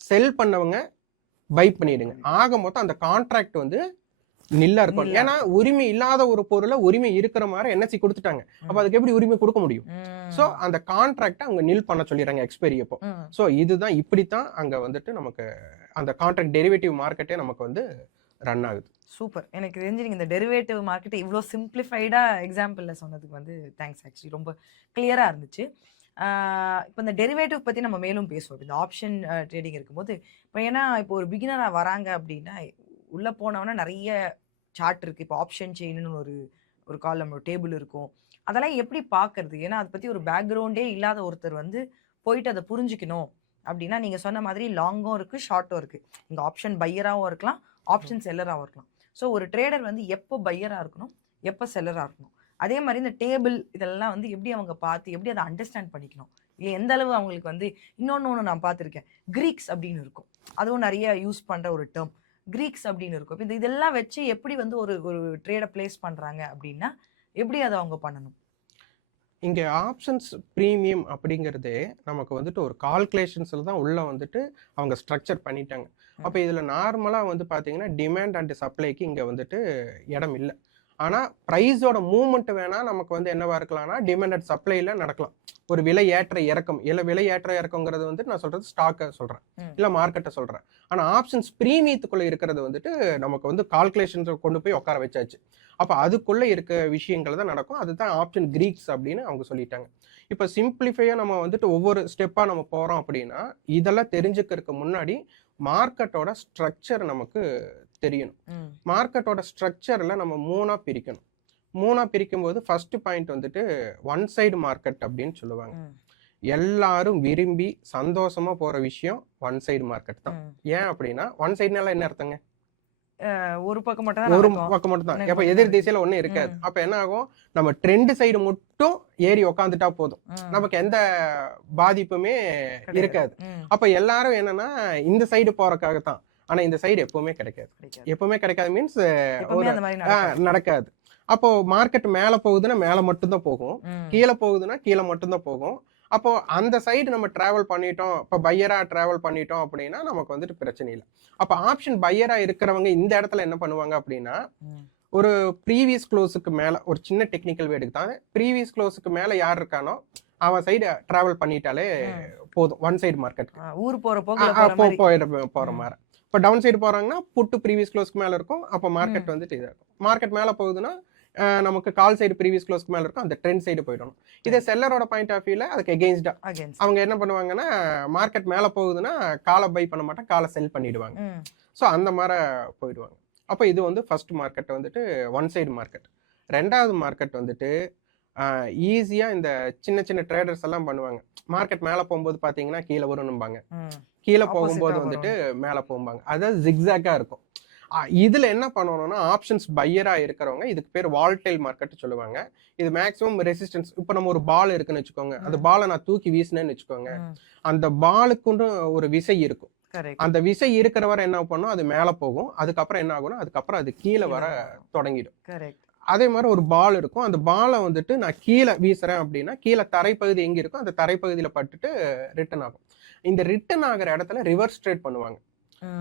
செல் பண்ணவங்க பை பண்ணிடுங்க. பண்ணிடுங்க. ஆக மொத்தம் அந்த கான்ட்ராக்ட் வந்து நில்லா இருக்கும். நில்லா ஏன்னா இருக்கும். உரிமை இல்லாத ஒரு பொருளை உரிமை இருக்கிற மாதிரி என்எஸ்சி கொடுத்துட்டாங்க. அப்ப ம். அதுக்கு எப்படி உரிமை கொடுக்க முடியும்? சோ ம். அந்த கான்ட்ராக்டை அவங்க நில் பண்ண சொல்லிடுறாங்க எக்ஸ்பைரி அப்போ. ம். சோ இதுதான் இப்படித்தான் அங்க வந்துட்டு நமக்கு அந்த கான்ட்ராக்ட் டெரிவேட்டிவ் மார்க்கெட்டே நமக்கு வந்து ரன் ஆகுது. சூப்பர். எனக்கு தெரிஞ்சு நீங்க இந்த டெரிவேட்டிவ் மார்க்கெட்ட இவ்ளோ சிம்ப்ளிஃபைடா எக்ஸாம்பிள்ல சொன்னதுக்கு வந்து தேங்க்ஸ் ஆக்சுவலி. ரொம்ப கிளியரா இருந்துச்சு. இப்ப இந்த டெரிவேட்டிவ் பத்தி நம்ம மேலும் பேசுவோம். இந்த ஆப்ஷன் ட்ரேடிங் இருக்கும்போது, இப்ப ஏன்னா இப்போ ஒரு பிகினரா வராங்க அப்படின்னா, உள்ள போனோனே நெறைய சார்ட் இருக்கு. இப்போ ஆப்ஷன் செயின்னு ஒரு ஒரு காலம் ஒரு டேபிள் இருக்கும். அதெல்லாம் எப்படி பார்க்கறது? ஏன்னா அத பத்தி ஒரு பேக்கிரவுண்டே இல்லாத ஒருத்தர் வந்து போயிட்டு அத புரிஞ்சுக்கணும் அப்படின்னா, நீங்க சொன்ன மாதிரி லாங்கும் இருக்கு, ஷார்ட்டும் இருக்கு. நீங்க ஆப்ஷன் பையராவும் இருக்கலாம், ஆப்ஷன் செல்லராவும் இருக்கலாம். ஸோ ஒரு ட்ரேடர் வந்து எப்போ பையரா இருக்கணும், எப்போ செல்லரா இருக்கணும். அதே மாரி இந்த டேபிள் இதெல்லாம் வந்து எப்படி அவங்க பார்த்து, எப்படி அத அண்டர்ஸ்டாண்ட் பண்ணிக்கணும். இல்ல எந்த அளவு அவங்களுக்கு வந்து ஒண்ணு நான் பார்த்துருக்கேன். கிரீக்ஸ் அப்படின்னு இருக்கும். அதுவும் நெறைய யூஸ் பண்ற ஒரு டெர்ம். கிரீக்ஸ் அப்படின்னு இருக்கும். இப்ப இதெல்லாம் வச்சு எப்படி வந்து ஒரு ஒரு ட்ரேட பிளேஸ் பண்றாங்க அப்படின்னா, எப்படி அத அவங்க பண்ணணும்? இங்க ஆப்ஷன்ஸ் பிரீமியம் அப்படிங்கிறதே நமக்கு வந்துட்டு ஒரு கால்குலேஷன்ஸ்ல தான் உள்ள வந்துட்டு அவங்க ஸ்ட்ரக்சர் பண்ணிட்டாங்க. அப்ப இதுல நார்மலா வந்து பாத்தீங்கன்னா டிமாண்ட் அண்ட் சப்ளைக்கு இங்க வந்துட்டு இடம் இல்லை. ஆனா பிரைஸோட மூவ்மெண்ட் வேணா நமக்கு வந்து என்னவா இருக்கலாம்னா டிமாண்ட் அண்ட் சப்ளைல நடக்கலாம். ஒரு விலை ஏற்ற இறக்கம் இல்ல விலை ஏற்ற இறக்கங்கிறது வந்து நான் சொல்றது ஸ்டாக்கை சொல்றேன், இல்ல மார்க்கெட்டை சொல்றேன். ஆனா ஆப்ஷன்ஸ் பிரீமியத்துக்குள்ள இருக்கிறது வந்துட்டு நமக்கு வந்து கால்குலேஷன்ஸ் கொண்டு போய் உட்கார வச்சாச்சு. அப்ப அதுக்குள்ள இருக்க விஷயங்கள் தான் நடக்கும். அதுதான் ஆப்ஷன் கிரீக்ஸ் அப்படின்னு அவங்க சொல்லிட்டாங்க. இப்ப சிம்பிளிஃபையா நம்ம வந்துட்டு ஒவ்வொரு ஸ்டெப்பா நம்ம போறோம் அப்படின்னா இதெல்லாம் தெரிஞ்சுக்கிறதுக்கு முன்னாடி மார்க்கெட்டோட ஸ்ட்ரக்சர் நமக்கு தெரியணும். மார்க்கெட்டோட ஸ்ட்ரக்சர்ல நம்ம மூணா பிரிக்கணும். மூணா பிரிக்கும் போது ஃபர்ஸ்ட் பாயிண்ட் வந்துட்டு ஒன் சைடு மார்க்கெட் அப்படின்னு சொல்லுவாங்க. எல்லாரும் விரும்பி சந்தோஷமா போற விஷயம் ஒன் சைடு மார்க்கெட் தான். ஏன் அப்படின்னா ஒன் சைடுனால என்ன அர்த்தங்க? ஒரு பக்கம் மட்டும் தான் ஒரு நடக்கும். பக்கம் மட்டும் தான். எனக்கு அப்ப மட்டும் எதிர் தான் திசையில ஒண்ணும் இருக்காது. அப்ப என்ன ஆகும்? நம்ம ட்ரெண்ட் சைடு மட்டும் ஏறி உக்காந்துட்டா போதும். நமக்கு எந்த பாதிப்புமே கிடையாது. இருக்காது. அப்ப எல்லாரும் என்னன்னா இந்த சைடு போறதுக்காக தான். ஆனா இந்த சைடு எப்பவுமே கிடைக்காது. எப்பவுமே கிடைக்காது மீன்ஸ் எப்பவுமே ஒரு அந்த மாதிரி நடக்காது. நடக்காது. அப்போ மார்க்கெட் மேல போகுதுன்னா மேல மட்டும் தான் போகும். கீழே போகுதுன்னா கீழே மட்டும் தான் போகும். அப்போ அந்த சைடு நம்ம டிராவல் பண்ணிட்டோம், இப்போ பையரா டிராவல் பண்ணிட்டோம் அப்படின்னா நமக்கு வந்துட்டு பிரச்சனை இல்லை. அப்போ ஆப்ஷன் பையரா இருக்கிறவங்க இந்த இடத்துல என்ன பண்ணுவாங்க அப்படின்னா ஒரு ப்ரீவியஸ் க்ளோஸுக்கு மேல ஒரு சின்ன டெக்னிக்கல் வேர்டுக்கு தான் ப்ரீவியஸ் க்ளோஸுக்கு மேல யார் இருக்கானோ அவன் சைடு டிராவல் பண்ணிட்டாலே போதும். ஒன் சைடு மார்க்கெட் ஊர் போற போக்குல போற மாதிரி. இப்போ டவுன் சைடு போறாங்கன்னா புட்டு ப்ரீவியஸ் க்ளோஸ்க்கு மேல இருக்கும். அப்போ மார்க்கெட் வந்துட்டு இதா இருக்கும். மார்க்கெட் மேல போகுதுன்னா நமக்கு கால் சைடு ப்ரீவியஸ் க்ளோஸ்க்கு மேல இருக்கும். அந்த ட்ரெண்ட் சைடு போயிடணும். இதே செல்லரோட பாயிண்ட் ஆஃப் வியூல அதுக்கு எகெயின்ஸ்டா அவங்க என்ன பண்ணுவாங்கன்னா மார்க்கெட் மேல போகுதுன்னா காலை பை பண்ண மாட்டாங்க, காலை செல் பண்ணிடுவாங்க. ஸோ அந்த மாதிரி போயிடுவாங்க. அப்போ இது வந்து ஃபர்ஸ்ட் மார்க்கெட் வந்துட்டு ஒன் சைடு மார்க்கெட். ரெண்டாவது மார்க்கெட் வந்துட்டு ஈஸியா இந்த சின்ன சின்ன ட்ரேடர்ஸ் எல்லாம் பண்ணுவாங்க. மார்க்கெட் மேல போகும்போது பாத்தீங்கன்னா கீழே வரும்னுபாங்க, கீழே போகும்போது வந்துட்டு மேல போகும்பாங்க. அதாவது ஜிக்ஸாக்கா இருக்கும். இதுல என்ன பண்ணணும்னா ஆப்ஷன்ஸ் பையரா இருக்கிறவங்க இதுக்கு பேர் வால்டைல் மார்க்கெட் சொல்லுவாங்க. இது மேக்ஸிமம் ரெசிஸ்டன்ஸ். இப்போ நம்ம ஒரு பால் இருக்குன்னு வச்சுக்கோங்க, அந்த பாலை நான் தூக்கி வீசினேன்னு வச்சுக்கோங்க, அந்த பாலுக்குன்னு ஒரு விசை இருக்கும். அந்த விசை இருக்கிற வரை என்ன பண்ணும், அது மேல போகும். அதுக்கப்புறம் என்ன ஆகும்னா அதுக்கப்புறம் அது கீழே வர தொடங்கிடும். அதே மாதிரி ஒரு பால் இருக்கும். அந்த பாலை வந்துட்டு நான் கீழே வீசுறேன் அப்படின்னா கீழே தரைப்பகுதி எங்க இருக்கும் அந்த தரைப்பகுதியில பட்டுட்டு ரிட்டர்ன் ஆகும். இந்த ரிட்டர்ன் ஆகிற இடத்துல ரிவர்ஸ் ட்ரேட் பண்ணுவாங்க.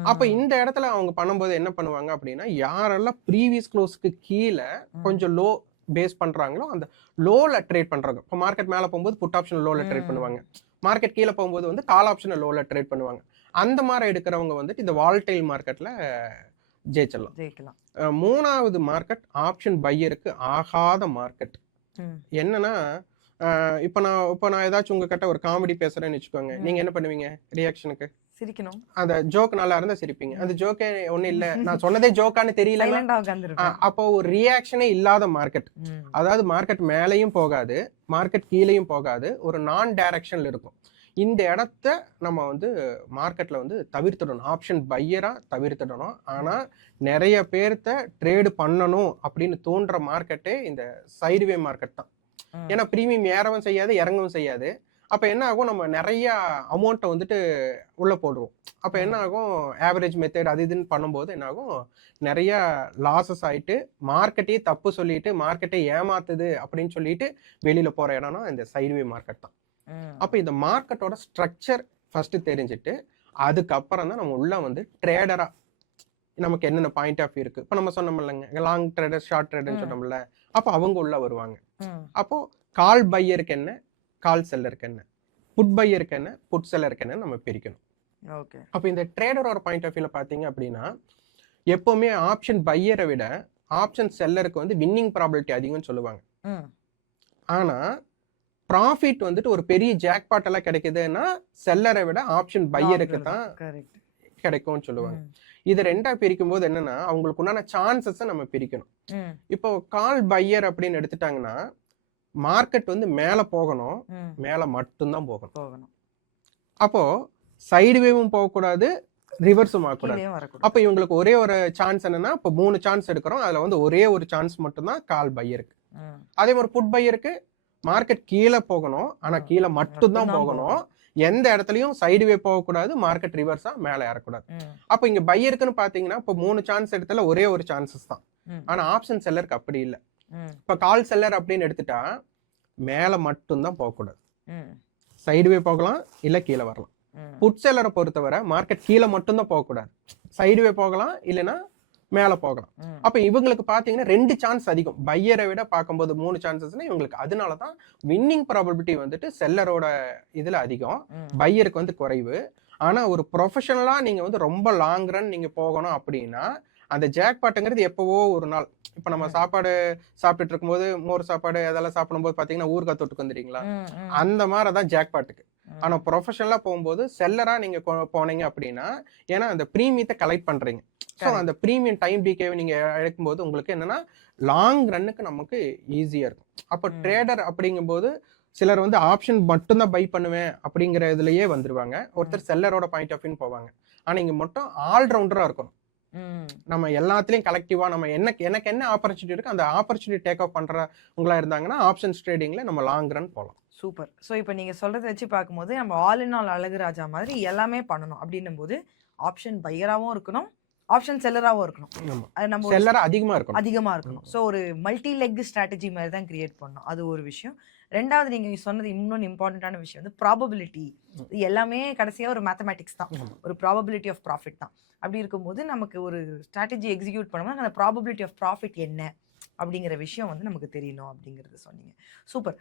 அப்ப இந்த இடத்துல அவங்க பண்ணும்போது என்ன பண்ணுவாங்க அப்படின்னா யாரெல்லாம் ப்ரீவியஸ் க்ளோஸ்க்கு கீழே கொஞ்சம் லோ பேஸ் பண்றாங்களோ அந்த லோல ட்ரேட் பண்றாங்க. இப்போ மார்க்கெட் மேல போகும்போது புட் ஆப்ஷன் லோல ட்ரேட் பண்ணுவாங்க, மார்க்கெட் கீழே போகும்போது வந்து கால் ஆப்ஷன் லோல ட்ரேட் பண்ணுவாங்க. அந்த மாதிரி எடுக்கிறவங்க வந்துட்டு இந்த வால்டைல் மார்க்கெட்ல ஜெயிக்கலாம். மூணாவது மார்க்கெட் ஆப்ஷன் பையருக்கு ஆகாத மார்க்கெட். என்னன்னா இப்போ நான் ஏதாச்சும் உங்ககிட்ட ஒரு காமெடி பேசுறேன்னு வச்சுக்கோங்க, நீங்க என்ன பண்ணுவீங்க? ரியாக்ஷனுக்கு சிரிக்கணும். அந்த ஜோக் நல்லா இருந்தா சிரிப்பீங்க. அந்த ஜோக்கே ஒண்ணு இல்ல, நான் சொன்னதே ஜோக்கான்னு தெரியல, அப்போ ஒரு ரியாக்ஷனே இல்லாத மார்க்கெட். அதாவது மார்க்கெட் மேலையும் போகாது, மார்க்கெட் கீழையும் போகாது, ஒரு நான் டைரக்ஷன்ல இருக்கும். இந்த இடத்த நம்ம வந்து மார்க்கெட்ல வந்து தவிர்த்துடணும். ஆப்ஷன் பையரா தவிர்த்துடணும். ஆனா நிறைய பேர்த்த ட்ரேடு பண்ணணும் அப்படின்னு தோன்ற மார்க்கெட்டே இந்த சைடுவே மார்க்கெட் தான். ஏன்னா பிரீமியம் ஏறவும் செய்யாது, இறங்கவும் செய்யாது. அப்ப என்ன ஆகும், நம்ம நிறைய அமௌண்ட்டை வந்துட்டு உள்ள போடுவோம். அப்ப என்ன ஆகும், ஆவரேஜ் மெத்தட் அது இதுன்னு பண்ணும்போது என்ன ஆகும், நிறைய லாசஸ் ஆயிட்டு மார்க்கெட்டையே தப்பு சொல்லிட்டு மார்க்கெட்டை ஏமாத்துது அப்படின்னு சொல்லிட்டு வெளியில போற இடம்னா இந்த சைடுவே மார்க்கெட் தான். அப்ப இந்த மார்க்கெட்டோட ஸ்ட்ரக்சர் ஃபர்ஸ்ட் தெரிஞ்சுட்டு அதுக்கப்புறம் தான் நம்ம உள்ள வந்து ட்ரேடரா நமக்கு என்னென்ன பாயிண்ட் ஆஃப் இருக்கு. இப்போ நம்ம சொன்னோம்லங்க லாங் ட்ரேடர் ஷார்ட் ட்ரேடர்னு சொன்னோம்ல, அப்போ அவங்க உள்ள வருவாங்க. அப்போ கால் பையருக்கு என்ன, கால் செல்லருக்கு என்ன, புட் பையருக்கு என்ன, புட் செல்லருக்கு என்ன நம்ம பிரிக்கணும். ஓகே. அப்போ இந்த ட்ரேடரோட பாயிண்ட் ஆஃப் வியூல பாத்தீங்க அப்படின்னா, எப்பவுமே ஆப்ஷன் பையரை விட ஆப்ஷன் செல்லருக்கு வந்து வின்னிங் ப்ராபபிலிட்டி அதிகம்னு சொல்லுவாங்க. ஆனா ப்ராஃபிட் வந்துட்டு ஒரு பெரிய ஜாக்பாட் எல்லாம் கிடைக்குதுன்னா செல்லரை விட ஆப்ஷன் பையருக்கு தான் கிடைக்கும்னு சொல்லுவாங்க. இது ரெண்டா பிரிக்கும் போது என்னன்னா அவங்களுக்கு உண்டான சான்சஸ் நம்ம பிரிக்கணும். இப்போ கால் பையர் அப்படின்னு எடுத்துட்டாங்கன்னா மார்க்கெட் வந்து மேல போகணும், மேல மட்டும்தான் போகணும். அப்போ சைடு வேவும் போகக்கூடாது, ரிவர்ஸும் ஆகக்கூடாது. அப்ப இவங்களுக்கு ஒரே ஒரு சான்ஸ் என்னன்னா, இப்போ 3 சான்ஸ் எடுக்கிறோம், அதுல வந்து ஒரே ஒரு சான்ஸ் மட்டும்தான் கால் பையருக்கு. அதே மாதிரி புட் பையருக்கு மார்க்கெட் கீழே போகணும், ஆனா கீழே மட்டும்தான் போகணும். எந்த இடத்துலயும் சைடுவே போகக்கூடாது, மார்க்கெட் ரிவர்ஸா மேல ஏறக்கூடாது. அப்ப இங்க பையருக்குன்னு பாத்தீங்கன்னா இப்போ 3 சான்ஸ் எடுத்தால ஒரே ஒரு சான்சஸ் தான். ஆனா ஆப்ஷன் செல்லருக்கு அப்படி இல்லை. இப்ப கால் செல்லர் அப்படின்னு எடுத்துட்டா மேல மட்டும்தான் போகக்கூடாது, சைடுவே போகலாம் இல்ல கீழே வரலாம். புட் செல்லரை பொறுத்தவரை மார்க்கெட் கீழே மட்டும்தான் போகக்கூடாது, சைடுவே போகலாம் இல்லைன்னா மேல போகலாம். அப்ப இவங்களுக்கு பாத்தீங்கன்னா 2 சான்ஸ் அதிகம், பையரை விட பார்க்கும்போது 3 சான்சஸ்னா இவங்களுக்கு. அதனாலதான் வின்னிங் ப்ராபபிலிட்டி வந்துட்டு செல்லரோட இதுல அதிகம், பையருக்கு வந்து குறைவு. ஆனா ஒரு ப்ரொஃபஷனலா நீங்க வந்து ரொம்ப லாங் ரன் நீங்க போகணும் அப்படின்னா அந்த ஜாக்பாட்டுங்கிறது எப்பவோ ஒரு நாள். இப்ப நம்ம சாப்பாடு சாப்பிட்டுட்டு இருக்கும்போது மோர் சாப்பாடு அதெல்லாம் சாப்பிடும்போது பாத்தீங்கன்னா ஊறுகாய் தொட்டுக்கு வந்துடுறீங்களா, அந்த மாதிரிதான் ஜாக்பாட்டுக்கு. ஆனா ப்ரொஃபஷனலா போகும்போது செல்லரா நீங்க போனீங்க அப்படின்னா, ஏன்னா அந்த பிரீமியத்தை கலெக்ட் பண்றீங்க. ஸோ அந்த பிரீமியம் டைம் டிகேவை நீங்க எடுக்கும்போது உங்களுக்கு என்னன்னா லாங் ரன்னுக்கு நமக்கு ஈஸியா இருக்கும். அப்போ ட்ரேடர் அப்படிங்கும்போது சிலர் வந்து ஆப்ஷன் மட்டும்தான் பை பண்ணுவேன் அப்படிங்கிற இதுலயே வந்துருவாங்க, ஒருத்தர் செல்லரோட பாயிண்ட் ஆஃப் வியூ போவாங்க. ஆனா இங்க மட்டும் ஆல்ரவுண்டரா இருக்கணும். நம்ம எல்லாத்துலயும் கலெக்டிவா நம்ம எனக்கு என்ன ஆப்பர்ச்சுனிட்டி இருக்கு அந்த ஆப்பர்ச்சுனிட்டி டேக் ஆஃப் பண்றவங்களா இருந்தாங்கன்னா ஆப்ஷன்ஸ் ட்ரேடிங்ல நம்ம லாங் ரன் போகலாம். சூப்பர். ஸோ இப்போ நீங்க சொல்றதை வச்சு பார்க்கும்போது நம்ம ஆல் இன் ஆல் அழகுராஜா மாதிரி எல்லாமே பண்ணணும் அப்படின்னும் போது ஆப்ஷன் பையராகவும் இருக்கணும், ஆப்ஷன் செல்லராகவும் இருக்கணும். அது நம்ம செல்லரா அதிகமா இருக்கணும். ஸோ ஒரு மல்டி லெக் ஸ்ட்ராட்டஜி மாதிரி தான் கிரியேட் பண்ணணும், அது ஒரு விஷயம். ரெண்டாவது நீங்க சொன்னது இன்னொன்று இம்பார்ட்டன்டான விஷயம் வந்து ப்ராபபிலிட்டி. இது எல்லாமே கடைசியாக ஒரு மேத்தமேட்டிக்ஸ் தான், ஒரு ப்ராபபிலிட்டி ஆஃப் ப்ராஃபிட் தான். அப்படி இருக்கும்போது நமக்கு ஒரு ஸ்ட்ராட்டஜி எக்ஸிக்யூட் பண்ணும்போது அந்த ப்ராபபிலிட்டி ஆஃப் ப்ராஃபிட் என்ன அப்படிங்கிற விஷயம் வந்து நமக்கு தெரியணும் அப்படிங்கிறது சொன்னீங்க. சூப்பர்.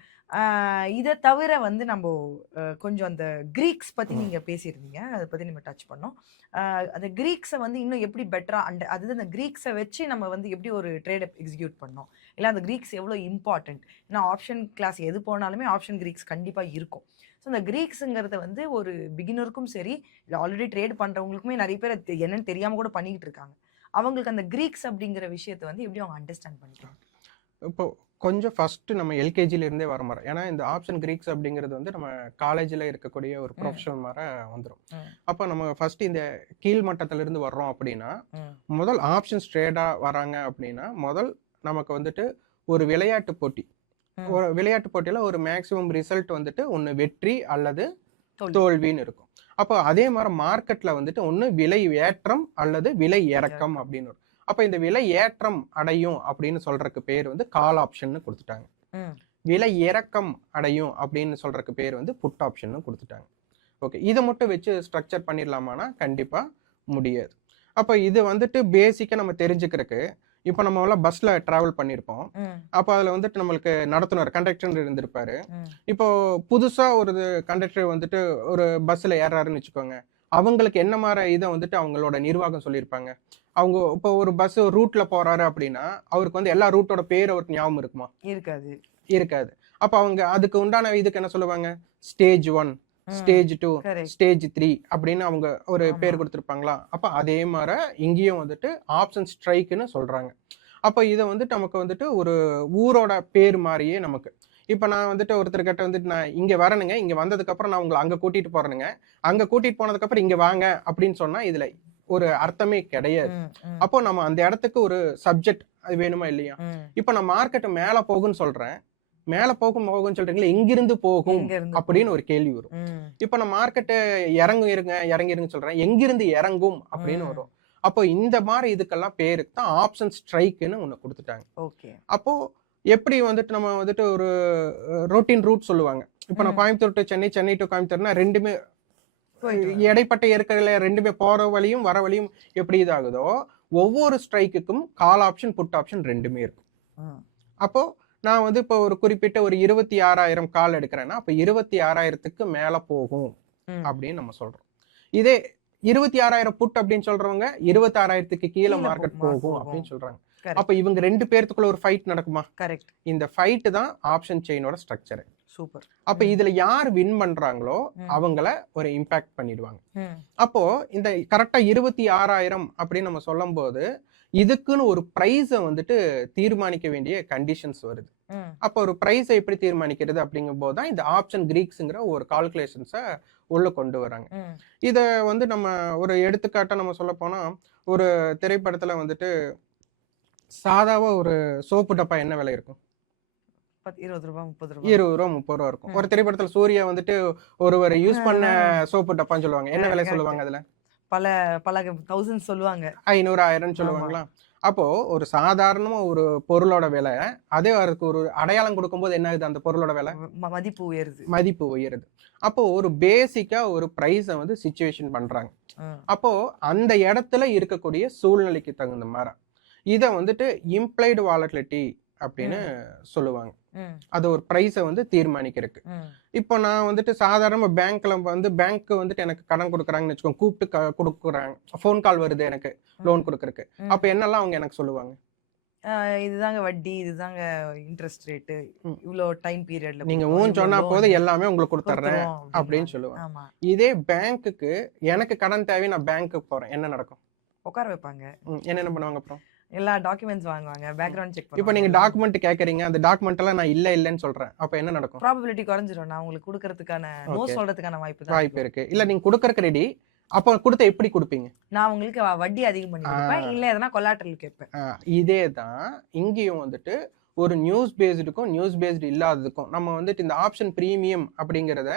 இதை தவிர வந்து நம்ம கொஞ்சம் அந்த கிரீக்ஸ் பற்றி நீங்கள் பேசியிருந்தீங்க, அதை பற்றி நம்ம டச் பண்ணோம். அந்த கிரீக்ஸை வந்து இன்னும் எப்படி பெட்டராக அதாவது அந்த கிரீக்ஸை வச்சு நம்ம வந்து எப்படி ஒரு ட்ரேட் எக்ஸிக்யூட் பண்ணோம், இல்லை அந்த கிரீக்ஸ் எவ்வளோ இம்பார்ட்டன்ட். ஏன்னா ஆப்ஷன் கிளாஸ் எது போனாலுமே ஆப்ஷன் கிரீக்ஸ் கண்டிப்பாக இருக்கும். ஸோ இந்த கிரீக்ஸுங்கிறத வந்து ஒரு பிகினருக்கும் சரி இல்லை ஆல்ரெடி ட்ரேட் பண்ணுறவங்களுக்குமே நிறைய பேர் என்னன்னு தெரியாமல் கூட பண்ணிக்கிட்டு இருக்காங்க. அவங்களுக்கு அந்த கிரீக்ஸ் அப்படிங்கிற விஷயத்தை வந்து எப்படி அவங்க அண்டர்ஸ்டாண்ட் பண்ணிக்கலாம்? இப்போ கொஞ்சம் ஃபர்ஸ்ட் நம்ம எல்கேஜில இருந்தே வர மாதிரி, ஏன்னா இந்த ஆப்ஷன் கிரீக்ஸ் அப்படிங்கிறது வந்து நம்ம காலேஜில் இருக்கக்கூடிய ஒரு ப்ரொஃபஷனல் மாதிரி வந்துடும். அப்போ நம்ம ஃபர்ஸ்ட் இந்த கீழ் மட்டத்துல இருந்து வர்றோம் அப்படின்னா முதல் ஆப்ஷன்ஸ் ட்ரேடா வராங்க அப்படின்னா முதல் நமக்கு வந்துட்டு ஒரு விளையாட்டு போட்டி, ஒரு விளையாட்டு போட்டியில ஒரு மேக்சிமம் ரிசல்ட் வந்துட்டு ஒன்று வெற்றி அல்லது தோல்வின்னு இருக்கும். அப்போ அதே மாதிரி மார்க்கெட்ல வந்துட்டு ஒன்று விலை ஏற்றம் அல்லது விலை இறக்கம் அப்படின்னு வரும். அப்ப இந்த விலை ஏற்றம் அடையும் அப்படின்னு சொல்றதுக்கு பேர் வந்து கால் ஆப்ஷன் கொடுத்துட்டாங்க, விலை இறக்கம் அடையும் அப்படின்னு சொல்றதுக்கு பேர் வந்து புட் ஆப்ஷன் கொடுத்துட்டாங்க. ஓகே, இதை மட்டும் வச்சு ஸ்ட்ரக்சர் பண்ணிடலாமானா கண்டிப்பா முடியாது. அப்ப இது வந்துட்டு பேசிக்கா நம்ம தெரிஞ்சுக்கிறதுக்கு இப்போ நம்ம எல்லாம் பஸ்ல டிராவல் பண்ணியிருப்போம். அப்போ அதுல வந்துட்டு நம்மளுக்கு நடத்துனர் கண்டக்டர் இருந்திருப்பாரு. இப்போ புதுசா ஒரு கண்டக்டர் வந்துட்டு ஒரு பஸ்ல ஏறாருன்னு வச்சுக்கோங்க, அவங்களுக்கு என்ன மாதிரி இதை வந்துட்டு அவங்களோட நிர்வாகம் சொல்லியிருப்பாங்க. அவங்க இப்போ ஒரு பஸ் ரூட்ல போறாரு அப்படின்னா அவருக்கு வந்து எல்லா ரூட்டோட பேர் அவருக்கு ஞாபகம் இருக்குமா? இருக்காது. அப்ப அவங்க அதுக்கு உண்டான இதுக்கு என்ன சொல்லுவாங்க, ஸ்டேஜ் 1, ஸ்டேஜ் 2, ஸ்டேஜ் 3 அப்படின்னு அவங்க ஒரு பேர் கொடுத்துருப்பாங்களா? அப்ப அதே மாதிரி இங்கேயும் வந்துட்டு ஆப்ஷன் ஸ்ட்ரைக்குன்னு சொல்றாங்க. அப்ப இதை வந்துட்டு நமக்கு வந்துட்டு ஒரு ஊரோட பேர் மாதிரியே நமக்கு. இப்ப நான் வந்துட்டு ஒருத்தர்கிட்ட வந்துட்டு நான் இங்க வரணுங்க, இங்க வந்ததுக்கு அப்புறம் நான் உங்களை அங்க கூட்டிட்டு போறேனுங்க, அங்க கூட்டிட்டு போனதுக்கு அப்புறம் இங்க வாங்க அப்படின்னு சொன்னா இதுல ஒரு அர்த்தமே கிடையாது. அப்போ நம்ம அந்த இடத்துக்கு ஒரு சப்ஜெக்ட் அது வேணுமா இல்லையா? இப்ப நான் மார்க்கெட் மேல போகும்னு சொல்றேன், மேல போகும்னு சொல்றீங்களா, எங்கிருந்து போகும் அப்படின்னு ஒரு கேள்வி வரும். இப்ப நான் மார்க்கெட்டு இறங்கிருங்க சொல்றேன், எங்கிருந்து இறங்கும் அப்படின்னு வரும். அப்போ இந்த மாதிரி இதுக்கெல்லாம் பேருக்கு தான் ஆப்ஷன் ஸ்ட்ரைக்குன்னு ஒண்ணு கொடுத்துட்டாங்க. அப்போ எப்படி வந்துட்டு நம்ம வந்துட்டு ஒரு ரொட்டீன் ரூட் சொல்லுவாங்க. இப்ப நான் கோயம்புத்தூர் டு சென்னை, சென்னை டு கோயம்புத்தூர்னா ரெண்டுமே இடைப்பட்ட ஏற்கனவே ரெண்டுமே போற வழியும் வர வழியும் எப்படி இதாகுதோ ஒவ்வொரு ஸ்ட்ரைக்குக்கும் கால் ஆப்ஷன் புட் ஆப்ஷன் ரெண்டுமே இருக்கும். ம். அப்போ நான் வந்து இப்போ ஒரு குறிப்பிட்ட ஒரு 26,000 கால் எடுக்கிறேன்னா அப்போ 26,000க்கு மேல போகும் ம். அப்படின்னு நம்ம சொல்றோம். இதே 26,000 புட் அப்படின்னு சொல்றவங்க 26,000க்கு கீழே கீழ மார்க்கெட் போகும். போகும் அப்படின்னு சொல்றாங்க. கரெக்ட். அப்ப இவங்க 2 பேர்த்துக்குள்ள ஒரு ஃபைட் நடக்குமா? கரெக்ட். இந்த ஃபைட் தான் ஆப்ஷன் செயினோட ஸ்ட்ரக்சர். சூப்பர். அப்ப இதுல யார் வின் பண்றாங்களோ ம். அவங்கள ஒரு இம்பாக்ட் பண்ணிடுவாங்க. ம். அப்போ இந்த கரெக்டா 26,000 அப்படின்னு நம்ம சொல்லும்போது இதுக்குன்னு ஒரு பிரைஸை வந்துட்டு தீர்மானிக்க வேண்டிய கண்டிஷன்ஸ் வருது. ம். அப்போ ஒரு பிரைஸை எப்படி தீர்மானிக்கிறது அப்படிங்கும் போது தான் இந்த ஆப்ஷன் கிரீக்ஸுங்கிற ஒரு கால்குலேஷன்ஸை உள்ள கொண்டு வராங்க. ம். இதை வந்து நம்ம ஒரு எடுத்துக்காட்டா நம்ம சொல்ல போனா ஒரு திரைப்படத்துல வந்துட்டு சாதாவா ஒரு சோப்பு டப்பா என்ன விலை இருக்கும்? 20 ரூபாய் 30 ரூபாய். 20 ரூபா 30 ரூபா இருக்கும். ஒரு திரைப்படத்துல சூர்யா வந்துட்டு ஒருவர் யூஸ் பண்ண சோப்பு டப்பான்னு சொல்லுவாங்க. என்ன விலை சொல்லுவாங்க அதுல? பல பல தௌசண்ட் சொல்லுவாங்க. 500 1000 சொல்லுவாங்களா? அப்போ ஒரு சாதாரணமா ஒரு பொருளோட விலை அதே அதுக்கு ஒரு அடையாளம் கொடுக்கும்போது என்ன ஆகுது? அந்த பொருளோட விலை மதிப்பு உயருது. மதிப்பு உயருது. அப்போ ஒரு பேசிக்கா ஒரு பிரைஸை வந்து சிச்சுவேஷன் பண்றாங்க. அப்போ அந்த இடத்துல இருக்கக்கூடிய சூழ்நிலைக்கு தகுந்த மாதிரி இதை வந்துட்டு இம்ப்ளைடு வாலட்டிலிட்டி அப்படின்னு சொல்லுவாங்க. அது ஒரு பிரைஸை வந்து தீர்மானிக்கிறதுக்கு. இப்போ நான் வந்துட்டு சாதாரண பேங்க்ல வந்து பேங்க் வந்துட்டு எனக்கு கடன் கொடுக்குறாங்கன்னு வச்சுக்கோங்க, கூப்பிட்டு கொடுக்குறாங்க, ஃபோன் கால் வருது எனக்கு லோன் கொடுக்கறதுக்கு. அப்ப என்னெல்லாம் அவங்க எனக்கு சொல்லுவாங்க? இதுதாங்க வட்டி, இதுதாங்க இன்ட்ரெஸ்ட் ரேட்டு, இவ்வளோ டைம் பீரியட்ல நீங்க சொன்னா போது எல்லாமே உங்களுக்கு கொடுத்துறேன் அப்படின்னு சொல்லுவாங்க. இதே பேங்க்குக்கு எனக்கு கடன் தேவை, நான் பேங்க்குக்கு போறேன், என்ன நடக்கும்? உட்கார வைப்பாங்க. என்ன பண்ணுவாங்க? அப்புறம் எல்லா டாக்குமெண்ட்ஸ் வாங்குவாங்க, பேக்ரவுண்ட் செக் பண்ணுவாங்க. இப்போ நீங்க டாக்குமெண்ட் கேக்குறீங்க, அந்த டாக்குமெண்ட் எல்லாம் நான் இல்லன்னு சொல்றேன், அப்ப என்ன நடக்கும்? ப்ராபபிலிட்டி குறைஞ்சிரும். நான் உங்களுக்கு கொடுக்கிறதுக்கான நோ சொல்றதுக்கான வாய்ப்பு இருக்கு. இல்ல நீங்க கொடுக்கறதுக்கு ரெடி, அப்ப கொடுத்த எப்படி கொடுப்பீங்க? நான் உங்களுக்கு வட்டி அதிகம் பண்ணி கொடுப்பேன், இல்ல எதனா கொலாட்டரல் கேட்பேன். இதே தான் இங்கேயும் வந்துட்டு ஒரு நியூஸ் பேஸ்டுக்கும் நியூஸ் பேஸ்டு இல்லாததுக்கும் நம்ம வந்துட்டு இந்த ஆப்ஷன் பிரீமியம் அப்படிங்கறத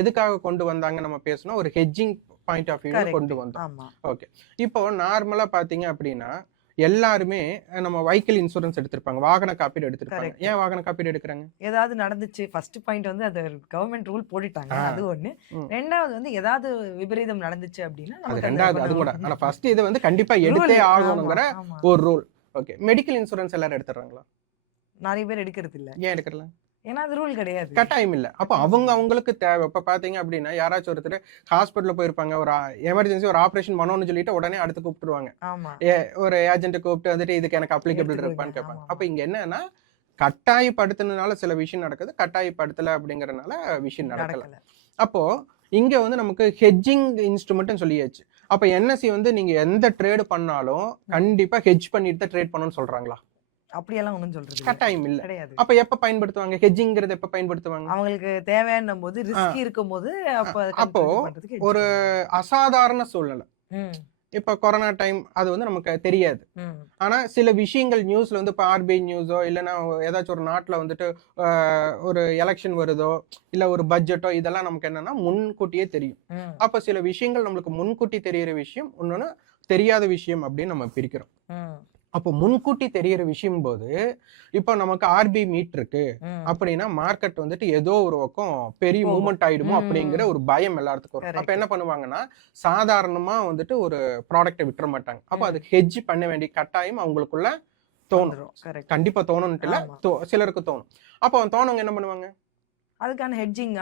எதுக்காக கொண்டு வந்தாங்க நம்ம பேசணும், ஒரு ஹெட்ஜிங் பாயிண்ட் ஆஃப் வியூல கொண்டு வந்தோம். ஓகே. இப்போ நார்மலா பாத்தீங்க அப்படின்னா எல்லாருமே நம்ம வெஹிக்கிள் இன்சூரன்ஸ் எடுத்திருப்பாங்க, வாகன காப்பீடு எடுத்திருப்பாங்க. ஏன் வாகன காப்பீடு எடுக்கிறாங்க? ஏதாவது நடந்துச்சு. ஃபர்ஸ்ட் பாயிண்ட் வந்து அது கவர்மெண்ட் ரூல் போட்டுட்டாங்க, அது ஒண்ணு. ரெண்டாவது வந்து ஏதாவது விபரீதம் நடந்துச்சு அப்படின்னா அது ரெண்டாவது, அது கூட. ஆனா ஃபர்ஸ்ட் இது வந்து கண்டிப்பா எடுத்தே ஆகணும்ங்கற ஒரு ரூல். ஓகே. மெடிக்கல் இன்சூரன்ஸ் எல்லாரும் எடுத்துறாங்களா? நிறைய பேர் எடுக்கிறது இல்ல. ஏன் எடுக்கறல? ஏன்னா அது ரூல் கிடையாது, கட்டாயம் இல்ல. அப்ப அவங்களுக்கு தேவை. இப்ப பாத்தீங்க அப்படின்னா யாராச்சும் ஒருத்தர் ஹாஸ்பிட்டல்ல போயிருப்பாங்க, ஒரு எமர்ஜென்சி ஒரு ஆபரேஷன் பண்ணணும்னு சொல்லிட்டு உடனே அடுத்து கூப்பிட்டுருவாங்க, ஒரு ஏஜென்ட் கூப்பிட்டு வந்துட்டு இதுக்கு எனக்கு அப்ளிகபிள் இருப்பான்னு கேட்பாங்க. அப்ப இங்க என்னன்னா கட்டாயப்படுத்தினால சில விஷயம் நடக்குது, கட்டாயப்படுத்தல அப்படிங்கறதுனால விஷயம் நடக்கல. அப்போ இங்க வந்து நமக்கு ஹெட்ஜிங் இன்ஸ்ட்ருமெண்ட் சொல்லியாச்சு. அப்ப என்எஸ்சி வந்து நீங்க எந்த ட்ரேட் பண்ணாலும் கண்டிப்பா ஹெட்ஜ் பண்ணிட்டு தான் ட்ரேட் பண்ணணும்னு சொல்றாங்களா? அப்படியெல்லாம் ஒண்ணும் சொல்றது கட்டாயம் இல்ல, கிடையாது. அப்ப எப்ப பயன்படுத்துவாங்க ஹெட்ஜிங்கிறது? எப்ப பயன்படுத்துவாங்க? அவங்களுக்கு தேவையான போது, ரிஸ்க் இருக்கும்போது. அப்போ ஒரு அசாதாரண சூழ்நிலை, இப்ப கொரோனா டைம், அது வந்து நமக்கு தெரியாது. ஆனா சில விஷயங்கள் நியூஸ்ல வந்து இப்ப ஆர்பிஐ நியூஸோ இல்லைன்னா ஏதாச்சும் ஒரு நாட்டுல வந்துட்டு ஒரு எலெக்ஷன் வருதோ இல்ல ஒரு பட்ஜெட்டோ, இதெல்லாம் நமக்கு என்னன்னா முன்கூட்டியே தெரியும். அப்ப சில விஷயங்கள் நம்மளுக்கு முன்கூட்டி தெரியற விஷயம், இன்னொன்னு தெரியாத விஷயம் அப்படின்னு நம்ம பிரிக்கிறோம். அப்போ முன்கூட்டி தெரியற விஷயம் போது இப்போ நமக்கு ஆர்பி மீட் இருக்கு அப்படின்னா மார்க்கெட் வந்துட்டு ஏதோ ஒரு பக்கம் பெரிய மூவ்மெண்ட் ஆயிடுமோ அப்படிங்கிற ஒரு பயம் எல்லாத்துக்கும் வரும். அப்ப என்ன பண்ணுவாங்கன்னா சாதாரணமா வந்துட்டு ஒரு ப்ராடக்ட்டை விட்டுற மாட்டாங்க. அப்ப அது ஹெட்ஜ் பண்ண வேண்டிய கட்டாயம் அவங்களுக்குள்ள தோணும். கண்டிப்பா தோணும்ட்டு இல்ல, சிலருக்கு தோணும். அப்ப அவன் தோணவங்க என்ன பண்ணுவாங்க? அதுக்கான ஹெட்ஜிங்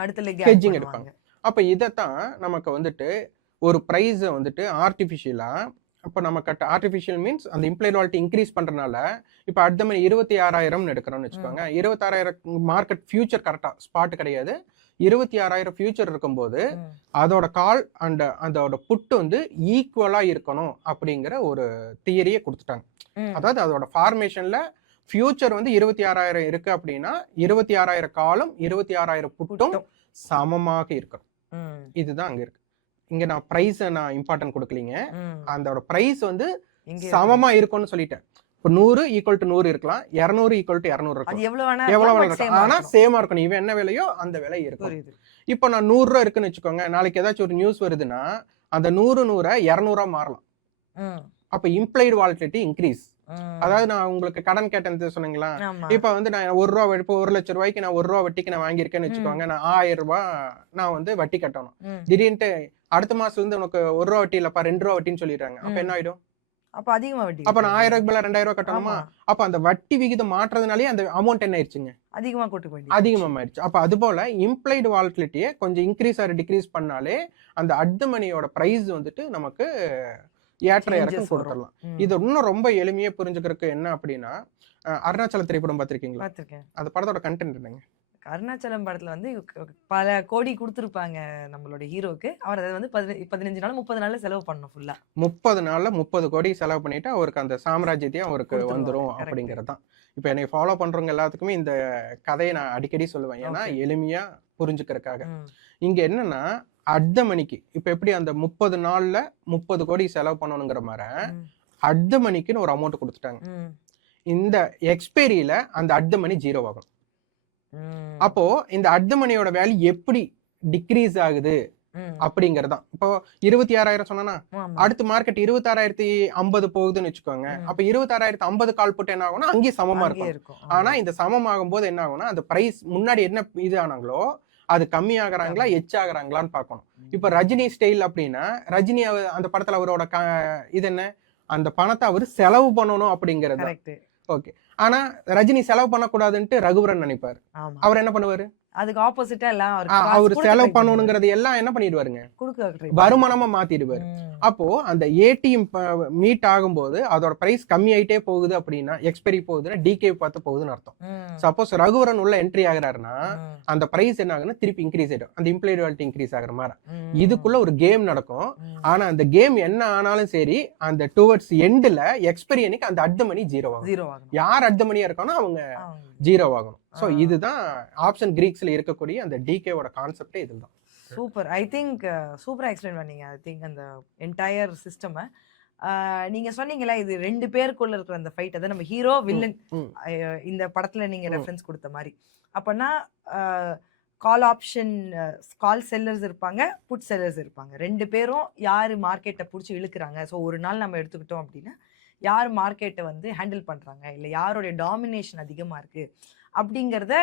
ஹெட்ஜிங் எடுப்பாங்க. அப்ப இதைத்தான் நமக்கு வந்துட்டு ஒரு பிரைஸை வந்துட்டு ஆர்டிபிஷியலா, இப்போ நம்ம ஆர்டிஃபிஷியல் மீன்ஸ் அந்த இம்ப்ளைட் வாலிட்டி இன்க்ரீஸ் பண்றதுனால இப்போ அடுத்த மாதிரி 26,000 எடுக்கிறோம்னு வச்சுக்கோங்க. 26,000 மார்க்கெட் ஃபியூச்சர், கரெக்டா ஸ்பாட் கிடையாது, 26,000 ஃபியூச்சர் இருக்கும்போது அதோட கால் அண்ட் அதோட புட் வந்து ஈக்குவலா இருக்கணும் அப்படிங்கிற ஒரு தியரியை கொடுத்துட்டாங்க. அதாவது அதோட ஃபார்மேஷன்ல ஃபியூச்சர் வந்து 26,000 இருக்கு அப்படின்னா 26,000 காலும் 26,000 புட்டும் சமமாக இருக்கணும். இதுதான் அங்க இருக்கு. இங்க நான் பிரைஸ் நான் இம்பார்ட்டன்ட் கொடுக்கலீங்க, அதோட பிரைஸ் வந்து சமமா இருக்கும்னு சொல்லிட்டேன். இப்போ 100 ஈக்குவல் டு 100 இருக்கலாம், 200 ஈக்குவல் டு 200 இருக்கலாம், எவ்வளவு இருக்கலாம், ஆனா சேமா இருக்கணும். இவன் என்ன விலையோ அந்த விலை இருக்கும். இப்போ நான் 100 ரூபா இருக்குன்னு வச்சுக்கோங்க, நாளைக்கு ஏதாச்சும் ஒரு நியூஸ் வருதுன்னா அந்த 100 200 மாறலாம். அப்ப இம்ப்ளைடு வாலிட்டிலிட்டி இன்க்ரீஸ். அதாவது நான் உங்களுக்கு கடன் கேட்டேன்னு சொன்னீங்களா, இப்ப வந்து நான் 1 ரூபா இப்போ 1 லட்சம் ரூபாய்க்கு நான் 1 ரூபா வட்டிக்கு நான் வாங்கியிருக்கேன்னு வச்சுக்கோங்க, நான் 1000 ரூபாய் நான் வந்து வட்டி கட்டணும். திடீர்னு அடுத்த மாசம் வந்து உனக்கு 1 ரூபா வட்டி இல்லப்பா 2 ரூபா வட்டின்னு சொல்லிடுறாங்க. அப்ப என்ன ஆயிடும்? அப்ப அதிகமா வட்டி அப்ப நான் கட்டுறீங்க. 1000 ரூபாய் 2000 ரூபாய் கட்டணுமா? ஆமா. அப்ப அந்த வட்டி விகிதம் மாற்றதுனாலே அந்த அமௌண்ட் என்ன ஆயிருச்சுங்க? அதிகமா கொட்டுக்க வேண்டியது போச்சு. அதிகமாயிருச்சு. அப்ப அதுபோல இம்ப்ளைடு வாலட்டிலிட்டிய கொஞ்சம் இன்கிரீஸ் ஆர் டிக்ரீஸ் பண்ணாலே அந்த அட் த மனியோட பிரைஸ் வந்துட்டு நமக்கு ஏற்ற இறக்கம் சேஞ்சஸ் வரும். கொடுத்துடலாம். இது இன்னும் ரொம்ப எளிமையா புரிஞ்சுக்கிறதுக்கு என்ன அப்படின்னா, அருணாச்சல திரைப்படம் பார்த்திருக்கீங்களா? பார்த்திருக்கேன். அந்த படத்தோட கண்டென்ட் என்னங்க? அருணாச்சலம் படத்துல வந்து பல கோடி குடுத்துருப்பாங்க நம்மளோட ஹீரோக்கு. அவர் அத வந்து 15 நாள் 30 நாள்ல செலவு பண்ணணும் ஃபுல்லா. 30 நாள்ல 30 கோடி செலவு பண்ணிட்டு அவருக்கு அந்த சாம்ராஜ்யத்தையும் அவருக்கு குடுத்துருவாங்க. வந்துரும் கரெக்ட். அப்படிங்கிறது தான். இப்ப என்னை ஃபாலோ பண்றவங்க எல்லாத்துக்குமே இந்த கதையை நான் அடிக்கடி சொல்லுவேன். ஏன்னா ஓகே. எளிமையா புரிஞ்சுக்கிறதுக்காக. ம். இங்க என்னன்னா அட் த மணிக்கு இப்ப எப்படி அந்த 30 நாள்ல 30 கோடி செலவு பண்ணணுங்கிற மாதிரி ம். அட் த மணிக்குன்னு ஒரு அமௌண்ட் கொடுத்துட்டாங்க. ம். இந்த எக்ஸ்பைரியில அந்த அட் த மணி 0 ஆகும். ம். அப்போ இந்த அட் த மணியோட வேல்யூ எப்படி டிக்ரீஸ் ஆகுது ம். அப்படிங்கறதுதான். இப்போ 26,000 சொன்னா ஆமா. அடுத்த மார்க்கெட் 26,050 போகுதுன்னு வச்சுக்கோங்க. ம். அப்ப 26,050 கால் போட்டு என்ன ஆகும்னா அங்கேயும் சமமா அங்கேயே இருக்கும். இருக்கும். ஆனா ஆமா. இந்த சமமாகும் போது என்ன ஆகும்னா அந்த பிரைஸ் முன்னாடி என்ன இது ஆனாங்களோ அது கம்மி ஆகுறாங்களா கம்மி. எச் ஆகுறாங்களான்னு பார்க்கணும். ம். இப்ப ரஜினி ஸ்டைல் அப்படின்னா ரஜினி அந்த படத்துல அவரோட இது என்ன அந்த பணத்தை அவர் செலவு பண்ணணும் அப்படிங்கிறது. கரெக்ட். ஓகே. ஆனா ரஜினி செலவு பண்ணக்கூடாதுன்ட்டு ரகுவரன் நினைப்பாரு. ஆமா. அவர் என்ன பண்ணுவாரு? அதுக்கு ஆப்போசிட்டா எல்லாம் அவருக்கு காசு அவர் கொடுக்க செலவு ட்ரை பண்ணுவாரு. பண்ணணுங்கிறது எல்லாம் என்ன பண்ணிடுவாருங்க? கொடுக்க ட்ரை வருமானமா மாத்திடுவாரு. ம். அப்போ அந்த ஏடிஎம் மீட் ஆகும்போது அதோட பிரைஸ் கம்மி ஆயிட்டே போகுது அப்படின்னா எக்ஸ்பைரி போகுதுன்னா டிகே பார்த்து போகுதுன்னு அர்த்தம். ம். சப்போஸ் ரகுவரன் உள்ள என்ட்ரி ஆகுறாருன்னா ம். அந்த பிரைஸ் என்ன ஆகுதுன்னா திருப்பி இன்க்ரீஸ் ஆயிடும். அந்த இம்ப்ளைடு வேல்யூ இன்க்ரீஸ் ஆகுற மாதிரி ம். இதுக்குள்ள ஒரு கேம் நடக்கும். ம். ஆனா அந்த கேம் என்ன ஆனாலும் சரி அந்த டுவர்ட்ஸ் எண்ட்ல எக்ஸ்பைரி அன்னைக்கு அந்த அட் த மணி 0 ஆகும். 0 ஆகணும். யார் அட் த மணியா இருக்கானோ அவங்க ஆமா. 0 ஆகணும். ஸோ ஆ. இதுதான் ஆப்ஷன் கிரீக்ஸ்ல இருக்கக்கூடிய அந்த டிகேவோட கான்செப்டே இதுதான். சூப்பர். ஐ திங்க் சூப்பரா எக்ஸ்பிளைன் பண்ணீங்க. ஐ திங்க் அந்த என்டையர் சிஸ்டம் நீங்க சொன்னீங்களா இது 2 பேருக்குள்ள இருக்கிற அந்த ஃபைட் அத நம்ம ஹீரோ வில்லன் ம். இந்த படத்துல நீங்க ம். ரெஃபரன்ஸ் கொடுத்த மாதிரி. அப்பனா கால் ஆப்ஷன் கால் செல்லர்ஸ் இருப்பாங்க, புட் செல்லர்ஸ் இருப்பாங்க. 2 பேரும் யாரு மார்க்கெட்டை பிடிச்சி இழுக்கிறாங்க. ஸோ ஒரு நாள் நம்ம எடுத்துக்கிட்டோம் அப்படின்னா யார் மார்க்கெட்டை வந்து ஹேண்டில் பண்றாங்க இல்லை யாருடைய டாமினேஷன் அதிகமா இருக்கு அப்படிங்கிறத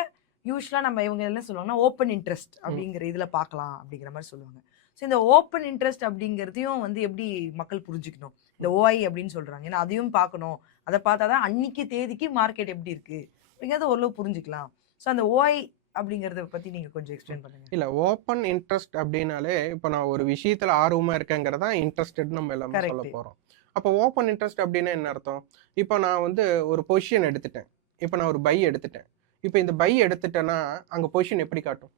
யூஸ்வலா நம்ம இவங்க என்ன சொல்லுவாங்கன்னா ஓப்பன் இன்ட்ரெஸ்ட் அப்படிங்கிற இதுல பார்க்கலாம் அப்படிங்கிற மாதிரி சொல்லுவாங்க. ஸோ இந்த ஓப்பன் இன்ட்ரெஸ்ட் அப்படிங்கிறதையும் வந்து எப்படி மக்கள் புரிஞ்சுக்கணும்? இந்த ஓஐ அப்படின்னு சொல்றாங்க. ஏன்னா அதையும் பார்க்கணும். அதை பார்த்தாதான் அன்னைக்கு தேதிக்கு மார்க்கெட் எப்படி இருக்கு அப்படிங்கிறத ஓரளவு புரிஞ்சுக்கலாம். ஸோ அந்த ஓஐ அப்படிங்கறத பத்தி நீங்க கொஞ்சம் எக்ஸ்பிளைன் பண்ணுங்க. இல்ல ஓப்பன் இன்ட்ரெஸ்ட் அப்படின்னாலே இப்போ நான் ஒரு விஷயத்துல ஆர்வமா இருக்கேங்கிறதா இன்ட்ரெஸ்டட் நம்ம எல்லாமே சொல்ல கரெக்ட். போறோம். அப்போ ஓப்பன் இன்ட்ரெஸ்ட் அப்படின்னா என்ன அர்த்தம்? இப்போ நான் வந்து ஒரு பொசிஷன் எடுத்துட்டேன். இப்போ நான் ஒரு பை எடுத்துட்டேன். இப்போ இந்த பை எடுத்துட்டேன்னா அங்க பொசிஷன் எப்படி காட்டும்?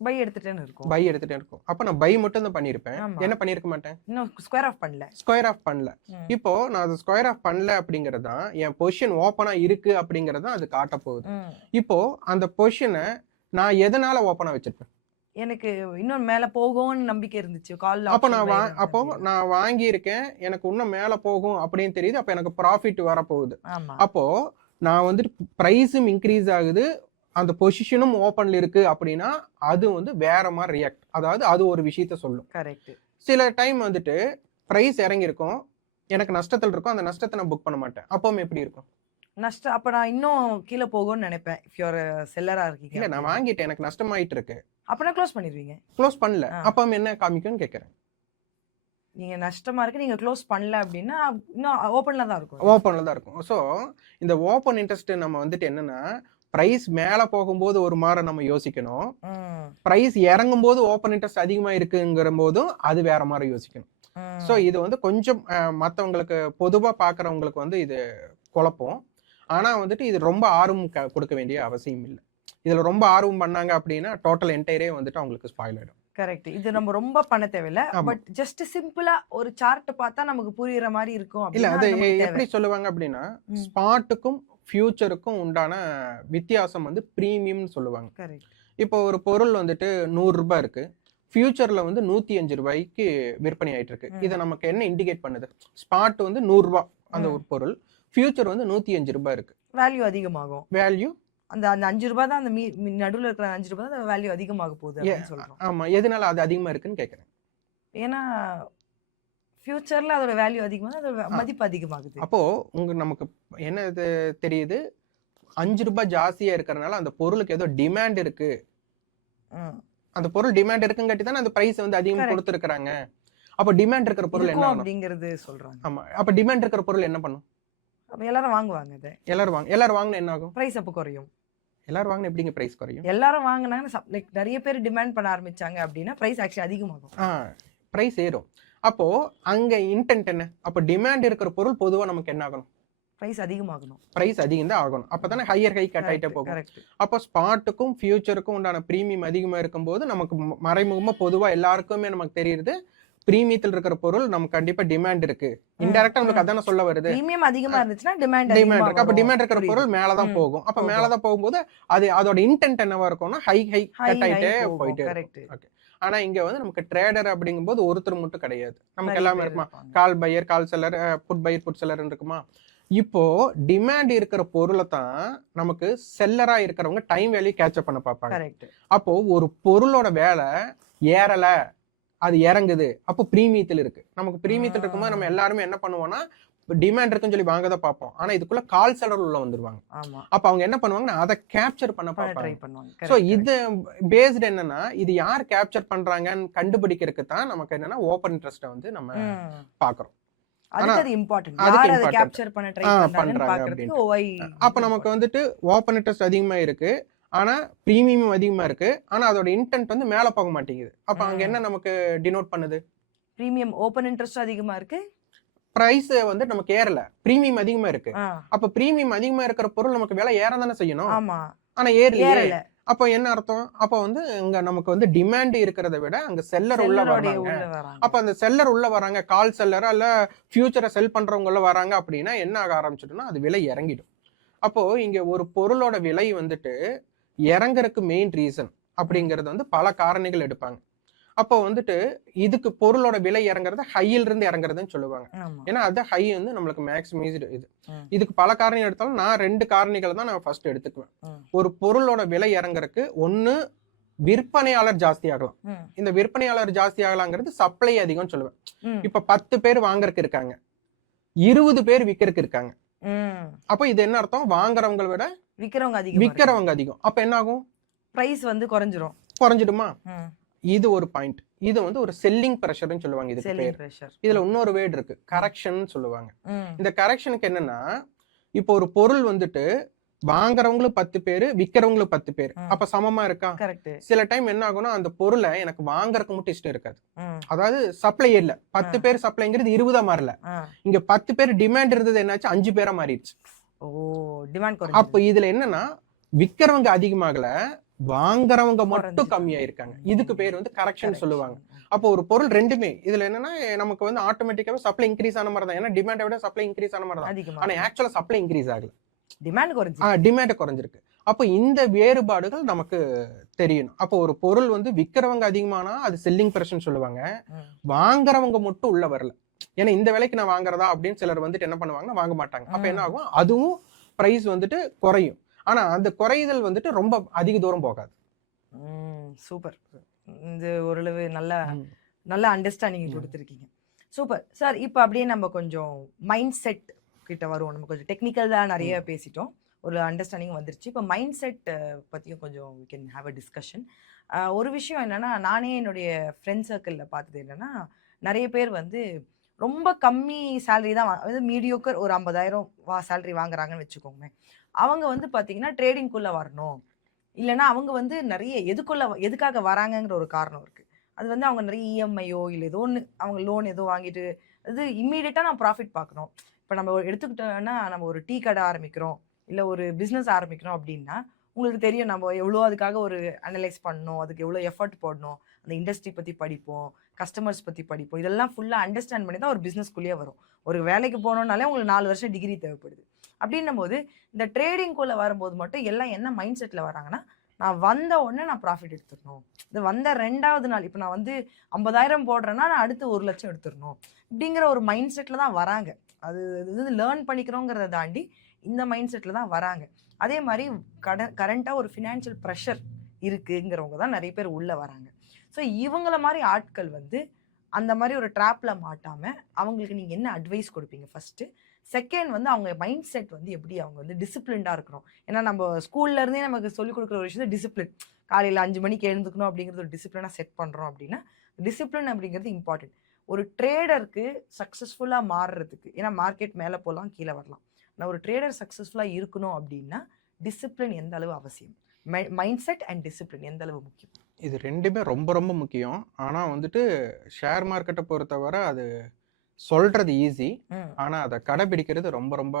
பை எடுத்துட்டேன்னு இருக்கும். பை எடுத்துட்டே இருக்கும். அப்ப நான் பை மட்டும் தான் பண்ணியிருப்பேன். ஆமா. என்ன பண்ணியிருக்க மாட்டேன்? இன்னும் ஸ்கொயர் ஆஃப் பண்ணல. ஸ்கொயர் ஆஃப் பண்ணல. ம். இப்போ நான் அது ஸ்கொயர் ஆஃப் பண்ணல அப்படிங்கிறது தான் என் பொசிஷன் ஓப்பனா இருக்கு அப்படிங்கிறது தான் அது காட்ட போகுது. ம். இப்போ அந்த பொசிஷனை நான் எதனால ஓப்பனா வச்சிருப்பேன்? எனக்கு இன்னும் மேல போகும்னு நம்பிக்கை இருந்துச்சு. கால் அப்போ நான் வாங்கியிருக்கேன். எனக்கு இன்னும் மேல போகும் அப்படின்னு தெரியுது. அப்ப எனக்கு ப்ராஃபிட் வரப்போகுது. ஆமா. அப்போ நான் வந்துட்டு பிரைஸும் இன்க்ரீஸ் ஆகுது. அந்த பொசிஷனும் ஓப்பன்ல இருக்கு அப்படின்னா அது வந்து வேற மாதிரி ரியாக்ட். அதாவது அது ஒரு விஷயத்த சொல்லும். கரெக்ட். சில டைம் வந்துட்டு பிரைஸ் இறங்கி இருக்கும். எனக்கு நஷ்டத்தில் இருக்கும். அந்த நஷ்டத்தை நான் புக் பண்ண மாட்டேன். அப்பவும் எப்படி இருக்கும்? நஷ்டம் அப்ப நான் இன்னும் கீழே போகும்னு நினைப்பேன். இஃப் யூ ஆர் செல்லரா இருக்கீங்க. இல்ல நான் வாங்கிட்டேன். எனக்கு நஷ்டமாயிட்டு இருக்கு. அப்பனா க்ளோஸ் பண்ணிடுவீங்க. க்ளோஸ் பண்ணல. ஆ. அப்பவும் என்ன காமிக்கும்னு கேட்கறேன். நீங்க நஷ்டமா இருக்கு நீங்க க்ளோஸ் பண்ணல அப்படின்னா இன்னும் ஓப்பன்ல தான் இருக்கும். ஓப்பன்ல தான் இருக்கும். ஸோ இந்த ஓப்பன் இன்ட்ரெஸ்ட் நம்ம வந்துட்டு என்னன்னா பிரைஸ் மேல போகும்போது ஒரு மாதிரி நம்ம யோசிக்கணும். ம். பிரைஸ் இறங்கும் போது ஓப்பன் இன்ட்ரெஸ்ட் அதிகமா இருக்குங்கிற போதும் அது வேற மாதிரி யோசிக்கணும். ம். ஸோ இது வந்து கொஞ்சம் மற்றவங்களுக்கு பொதுவா பார்க்குறவங்களுக்கு வந்து இது குழப்பம். ஆனா வந்துட்டு இது ரொம்ப ஆர்வம் கொடுக்க வேண்டிய அவசியம் இல்லை. இதுல ரொம்ப ஆர்வம் பண்ணாங்க அப்படின்னா டோட்டல் என்டையரே வந்துட்டு அவங்களுக்கு ஸ்பாயில் ஆயிடும். கரெக்ட். இது நம்ம ரொம்ப பண்ண தேவையில்ல. ஆமா. பட் ஜஸ்ட் சிம்பிளா ஒரு சார்ட் பார்த்தா நமக்கு புரியுற மாதிரி இருக்கும் இல்ல அப்படின்னா அது அது நமக்கு எப்படி தேவை. சொல்லுவாங்க அப்படின்னா ம். ஸ்பாட்டுக்கும் ஃபியூச்சருக்கும் உண்டான வித்தியாசம் வந்து பிரீமியம்னு சொல்லுவாங்க. கரெக்ட். இப்போ ஒரு பொருள் வந்துட்டு 100 ரூபாய் இருக்கு. ஃபியூச்சர்ல வந்து 105 ரூபாய்க்கு விற்பனை ஆயிட்டு இருக்கு. ம். இதை நமக்கு என்ன இண்டிகேட் பண்ணுது? ஸ்பாட் வந்து 100 ரூபாய் அந்த ம். ஒரு பொருள். ஃபியூச்சர் வந்து 105 ரூபாய் இருக்கு. வேல்யூ அதிகமாகும். வேல்யூ அந்த அந்த 5 ரூபாய் தான் அந்த நடுவுல இருக்கிற 5 ரூபாய் தான் வேல்யூ அதிகமாக போகுது அப்படின்னு சொல்றோம். ஆமா எதனால அது அதிகமா இருக்குன்னு கேக்குறேன். ஏன்னா ஃபியூச்சர்ல அதோட வேல்யூ அதிகமாக அதோட ஆ. மதிப்பு அதிகமாகுது. அப்போ நமக்கு என்ன இது தெரியுது? 5 ரூபாய் ஜாஸ்தியா இருக்கறனால அந்த பொருளுக்கு ஏதோ டிமாண்ட் இருக்கு. ம். அந்த பொருள் டிமாண்ட் இருக்குங்காட்டி தானே அந்த பிரைஸ் வந்து அதிகமா Correct. கொடுத்துருக்காங்க. அப்ப டிமாண்ட் இருக்கிற பொருள் என்ன இருக்கும் ஆகும்? அப்படிங்கிறது சொல்றாங்க. ஆமா. அப்ப டிமாண்ட் இருக்கிற பொருள் என்ன பண்ணும்? அப்ப எல்லாரும் வாங்குவாங்க இத. எல்லாரும் வாங்குனா என்ன ஆகும்? பிரைஸ் அப்ப குறையும். எல்லாரும் வாங்குனா எப்படிங்க பிரைஸ் குறையும்? எல்லாரும் வாங்குனாங்கன்னா லைக் நிறைய பேர் டிமாண்ட் பண்ண ஆரம்பிச்சாங்க அப்படின்னா பிரைஸ் ஆக்சுவலி அதிகமாகும். பிரைஸ் ஏறும். அப்போ அங்க இன்டென்ட் என்ன? அப்ப டிமாண்ட் இருக்கிற பொருள் பொதுவா நமக்கு என்ன ஆகணும்? பிரைஸ் அதிகமாகணும். பிரைஸ் அதிகம் தான் ஆகணும். அப்பதானே ஹையர் ஹை கட் ஆயிட்டே போகும். கரெக்ட். அப்போ ஸ்பாட்டுக்கும் ஃபியூச்சருக்கும் உண்டான பிரீமியம் அதிகமா இருக்கும்போது நமக்கு மறைமுகமா பொதுவா எல்லாருக்குமே நமக்கு தெரியுது பிரீமியத்தில் இருக்கிற பொருள் நமக்கு கண்டிப்பா டிமாண்ட் இருக்கு. இன்டைரக்டா நமக்கு அதான சொல்ல வருது. பிரீமியம் அதிகமா இருந்துச்சுன்னா டிமாண்ட் இருக்கு. அப்ப டிமாண்ட் இருக்கிற பொருள் மேலதான் போகும். அப்ப மேலதான் போகும்போது அதோட இன்டென்ட் என்னவா இருக்கும்னா ஹை கட் ஆயிட்டே போயிட்டே இருக்கும். ஓகே. ஆனா இங்க வந்து நமக்கு ட்ரேடர் அப்படிங்கும்போது ஒருத்தர் மட்டும் கிடையாது. நமக்கு எல்லாமே இருக்குமா? Call buyer, call seller, put buyer, put seller இருக்குமா? இப்போ டிமாண்ட் இருக்கிற பொருளை தான் நமக்கு செல்லரா இருக்கிறவங்க டைம் வேல்யூ கேட்சப் பண்ண பார்ப்பாங்க. அப்போ ஒரு பொருளோட வேலை ஏறல, அது இறங்குது, அப்போ பிரீமியத்தில் இருக்கு. நமக்கு பிரீமியத்தில் இருக்கும்போது நம்ம எல்லாருமே என்ன பண்ணுவோம்னா டிமாண்ட் இருக்குன்னு சொல்லி வாங்கதான் பார்ப்போம். ஆனா இதுக்குள்ள கால் செல்லர் உள்ள வந்துருவாங்க. அப்ப அவங்க என்ன பண்ணுவாங்கன்னா அதை கேப்சர் பண்ண பார்ப்பாங்க. சோ இது பேஸ்ட் என்னன்னா இது யார் கேப்சர் பண்றாங்கன்னு கண்டுபிடிக்கிறதுக்கு தான் நமக்கு என்னன்னா ஓபன் இன்ட்ரெஸ்ட்டை வந்து நம்ம பாக்குறோம். அப்ப நமக்கு வந்துட்டு ஓபன் இன்ட்ரெஸ்ட் அதிகமா இருக்கு, ஆனா பிரீமியம் அதிகமா இருக்கு, ஆனா அதோட இன்டென்ட் வந்து மேல போக மாட்டேங்குது. அப்ப அங்க என்ன நமக்கு டினோட் பண்ணுது? பிரீமியம் ஓபன் இன்ட்ரெஸ்ட் அதிகமா இருக்கு, பிரைஸ் வந்து நமக்கு ஏறல, பிரீமியம் அதிகமா இருக்கு. அப்ப பிரீமியம் அதிகமா இருக்கிற பொருள் நமக்கு விலை ஏற தானே செய்யணும். ஆனா ஏறல. அப்ப என்ன அர்த்தம்? அப்ப வந்து இங்க நமக்கு வந்து டிமாண்ட் இருக்கிறத விட அங்க செல்லர் உள்ள வராங்க. அப்ப அந்த செல்லர் உள்ள வராங்க, கால் செல்லரா இல்ல ஃபியூச்சரை செல் பண்றவங்க உள்ள வராங்க அப்படின்னா என்ன ஆக ஆரம்பிச்சிடும்னா அது விலை இறங்கிடும். அப்போ இங்க ஒரு பொருளோட விலை வந்துட்டு இறங்குறதுக்கு மெயின் ரீசன் அப்படிங்கறது வந்து பல காரணிகள் எடுப்பாங்க. அப்போ வந்துட்டு இதுக்கு பொருளோட விலை இறங்குறது ஹையில இருந்து இறங்குறதுன்னு சொல்லுவாங்க. ஏன்னா அது ஹை வந்து நம்மளுக்கு மேக்ஸிமைஸ்டு இது. இதுக்கு பல காரணி எடுத்தாலும் நான் 2 காரணிகளை தான் நான் ஃபர்ஸ்ட் எடுத்துக்குவேன். ஒரு பொருளோட விலை இறங்குறதுக்கு ஒண்ணு விற்பனையாளர் ஜாஸ்தி ஆகலாம். இந்த விற்பனையாளர் ஜாஸ்தி ஆகலாங்கிறது சப்ளை அதிகம் சொல்லுவேன். இப்ப 10 பேர் வாங்குறதுக்கு இருக்காங்க, 20 பேர் விற்கிறதுக்கு இருக்காங்க. அப்ப இது என்ன அர்த்தம்? வாங்குறவங்களை விட விற்கிறவங்க அதிகம். அப்ப என்ன ஆகும்? பிரைஸ் வந்து குறைஞ்சிடுமா? இது ஒரு பாயிண்ட். இது வந்து ஒரு செல்லிங் பிரஷர்னு சொல்லுவாங்க. இதுக்கு பேர். இதுல இன்னொரு வேர்ட் இருக்கு, கரெக்ஷன் சொல்லுவாங்க. இந்த கரெக்ஷனுக்கு என்னன்னா இப்போ ஒரு பொருள் வந்துட்டு வாங்குறவங்களும் 10 பேரு, விக்கிறவங்களும் 10 பேர், அப்ப சமமா இருக்கா? சில டைம் என்ன ஆகும்னா அந்த பொருளை எனக்கு வாங்குறதுக்கு மட்டும் இஷ்டம் இருக்காது. அதாவது சப்ளை இல்ல, 10 பேர் சப்ளைங்கிறது 20 மாறல, இங்க 10 பேர் டிமாண்ட் இருந்தது என்னாச்சு 5 பேரா மாறிடுச்சு. அப்ப இதுல என்னன்னா விக்கிறவங்க அதிகமாகல, வாங்குறவங்க மட்டும் கம்மியா இருக்காங்க. இதுக்கு பேர் வந்து கரெக்ஷன் சொல்லுவாங்க. அப்போ ஒரு பொருள் ரெண்டுமே இதுல என்னன்னா நமக்கு வந்து ஆட்டோமேட்டிக்காவே சப்ளை இன்க்ரீஸ் ஆன மாதிரி தான். ஏன்னா டிமாண்டை விட சப்ளை இன்க்ரீஸ் ஆன மாதிரி தான். ஆனா ஆக்சுவலா சப்ளை இன்க்ரீஸ் ஆகல, டிமாண்ட் குறைஞ்சிருக்கு. அப்போ இந்த வேறுபாடுகள் நமக்கு தெரியணும். அப்போ ஒரு பொருள் வந்து விக்கிறவங்க அதிகமானா அது செல்லிங் பிரஷர் சொல்லுவாங்க, வாங்குறவங்க மட்டும் உள்ள வரல. ஏன்னா இந்த விலைக்கு நான் வாங்குறதா அப்படின்னு சிலர் வந்துட்டு என்ன பண்ணுவாங்கன்னா வாங்க மாட்டாங்க. அப்ப என்ன ஆகும்? அதுவும் பிரைஸ் வந்துட்டு குறையும். ஆனா அந்த குறைதல் வந்துட்டு ரொம்ப அதிக தூரம் போகாது. சூப்பர். இது ஓரளவு நல்ல அண்டர்ஸ்டாண்டிங் கொடுத்துருக்கீங்க. Super sir. இப்போ அப்படியே நம்ம கொஞ்சம் மைண்ட் செட் கிட்ட வருவோம். நம்ம கொஞ்சம் டெக்னிக்கல் தான் நிறைய பேசிட்டோம், ஒரு அண்டர்ஸ்டாண்டிங் வந்துருச்சு. இப்போ மைண்ட் செட் பற்றியும் கொஞ்சம் we can have a discussion. ஒரு விஷயம் என்னன்னா, நானே என்னுடைய ஃப்ரெண்ட் சர்க்கிளில் பார்த்தது என்னன்னா, நிறைய பேர் வந்து ரொம்ப கம்மி சேலரி தான், அதாவது மீடியோக்கர் ஒரு 50,000 சேலரி வாங்குறாங்கன்னு வச்சுக்கோங்க. அவங்க வந்து பார்த்தீங்கன்னா ட்ரேடிங்குள்ளே வரணும், இல்லைன்னா அவங்க வந்து நிறைய எதுக்காக வராங்கங்கிற ஒரு காரணம் இருக்குது. அது வந்து அவங்க நிறைய இஎம்ஐயோ இல்லை ஏதோ ஒன்று அவங்க லோன் ஏதோ வாங்கிட்டு அது இம்மீடியட்டாக நான் ப்ராஃபிட் பார்க்கணும். இப்போ நம்ம எடுத்துக்கிட்டோன்னா நம்ம ஒரு டீ கடை ஆரம்பிக்கிறோம் இல்லை ஒரு பிஸ்னஸ் ஆரம்பிக்கிறோம் அப்படின்னா உங்களுக்கு தெரியும் நம்ம எவ்வளோ அதுக்காக ஒரு அனலைஸ் பண்ணணும், அதுக்கு எவ்வளோ எஃபர்ட் போடணும், அந்த இண்டஸ்ட்ரி பற்றி படிப்போம், கஸ்டமர்ஸ் பற்றி படிப்போம், இதெல்லாம் ஃபுல்லாக அண்டர்ஸ்டாண்ட் பண்ணி தான் ஒரு பிஸ்னஸ்குள்ளேயே வரும். ஒரு வேலைக்கு போனோம்னாலே உங்களுக்கு 4 வருஷம் டிகிரி தேவைப்படுது. அப்படின்னும் போது இந்த ட்ரேடிங்குள்ளே வரும்போது மட்டும் எல்லாம் என்ன மைண்ட் செட்டில் வராங்கன்னா, நான் வந்த உடனே நான் ப்ராஃபிட் எடுத்துடணும், இது வந்த 2வது நாள் இப்போ நான் வந்து 50,000 போடுறேன்னா நான் அடுத்து 1 லட்சம் எடுத்துடணும் அப்படிங்கிற ஒரு மைண்ட் செட்டில் தான் வராங்க. அது வந்து லேர்ன் பண்ணிக்கிறோங்கிறத தாண்டி இந்த மைண்ட் செட்டில் தான் வராங்க. அதே மாதிரி கரண்ட்டாக ஒரு ஃபினான்ஷியல் ப்ரெஷர் இருக்குங்கிறவங்க தான் நிறைய பேர் உள்ளே வராங்க. ஸோ இவங்கள மாதிரி ஆட்கள் வந்து அந்த மாதிரி ஒரு ட்ராப்பில் மாட்டாமல் அவங்களுக்கு நீங்கள் என்ன அட்வைஸ் கொடுப்பீங்க ஃபஸ்ட்டு? செகண்ட் வந்து அவங்க மைண்ட் செட் வந்து எப்படி அவங்க வந்து டிசிப்ளின்டாக இருக்கணும். ஏன்னா நம்ம ஸ்கூல்லேருந்தே நமக்கு சொல்லிக் கொடுக்குற ஒரு விஷயம் டிசிப்ளின், காலையில் 5 மணிக்கு எழுந்துக்கணும் அப்படிங்கிறது ஒரு டிசிப்ளினாக செட் பண்ணுறோம் அப்படின்னா டிசிப்ளின் அப்படிங்கிறது இம்பார்ட்டன்ட். ஒரு ட்ரேடருக்கு சக்ஸஸ்ஃபுல்லா மாறுறதுக்கு, ஏன்னா மார்க்கெட் மேல போலாம், கீழ வரலாம். ஆனா ஒரு ட்ரேடர் சக்ஸஸ்ஃபுல்லா இருக்கணும் அப்படின்னா, டிசிப்ளின் எந்த அளவு அவசியம்? மைண்ட் செட் அண்ட் டிசிப்ளின் எந்த அளவு முக்கியம்? இது 2மே ரொம்ப ரொம்ப முக்கியம். ஆனா வந்துட்டு ஷேர் மார்க்கெட்ட பொறுத்தவரை அது சொல்றது ஈஸி. ம், ஆனா அத கடைபிடிக்கிறது ரொம்ப ரொம்ப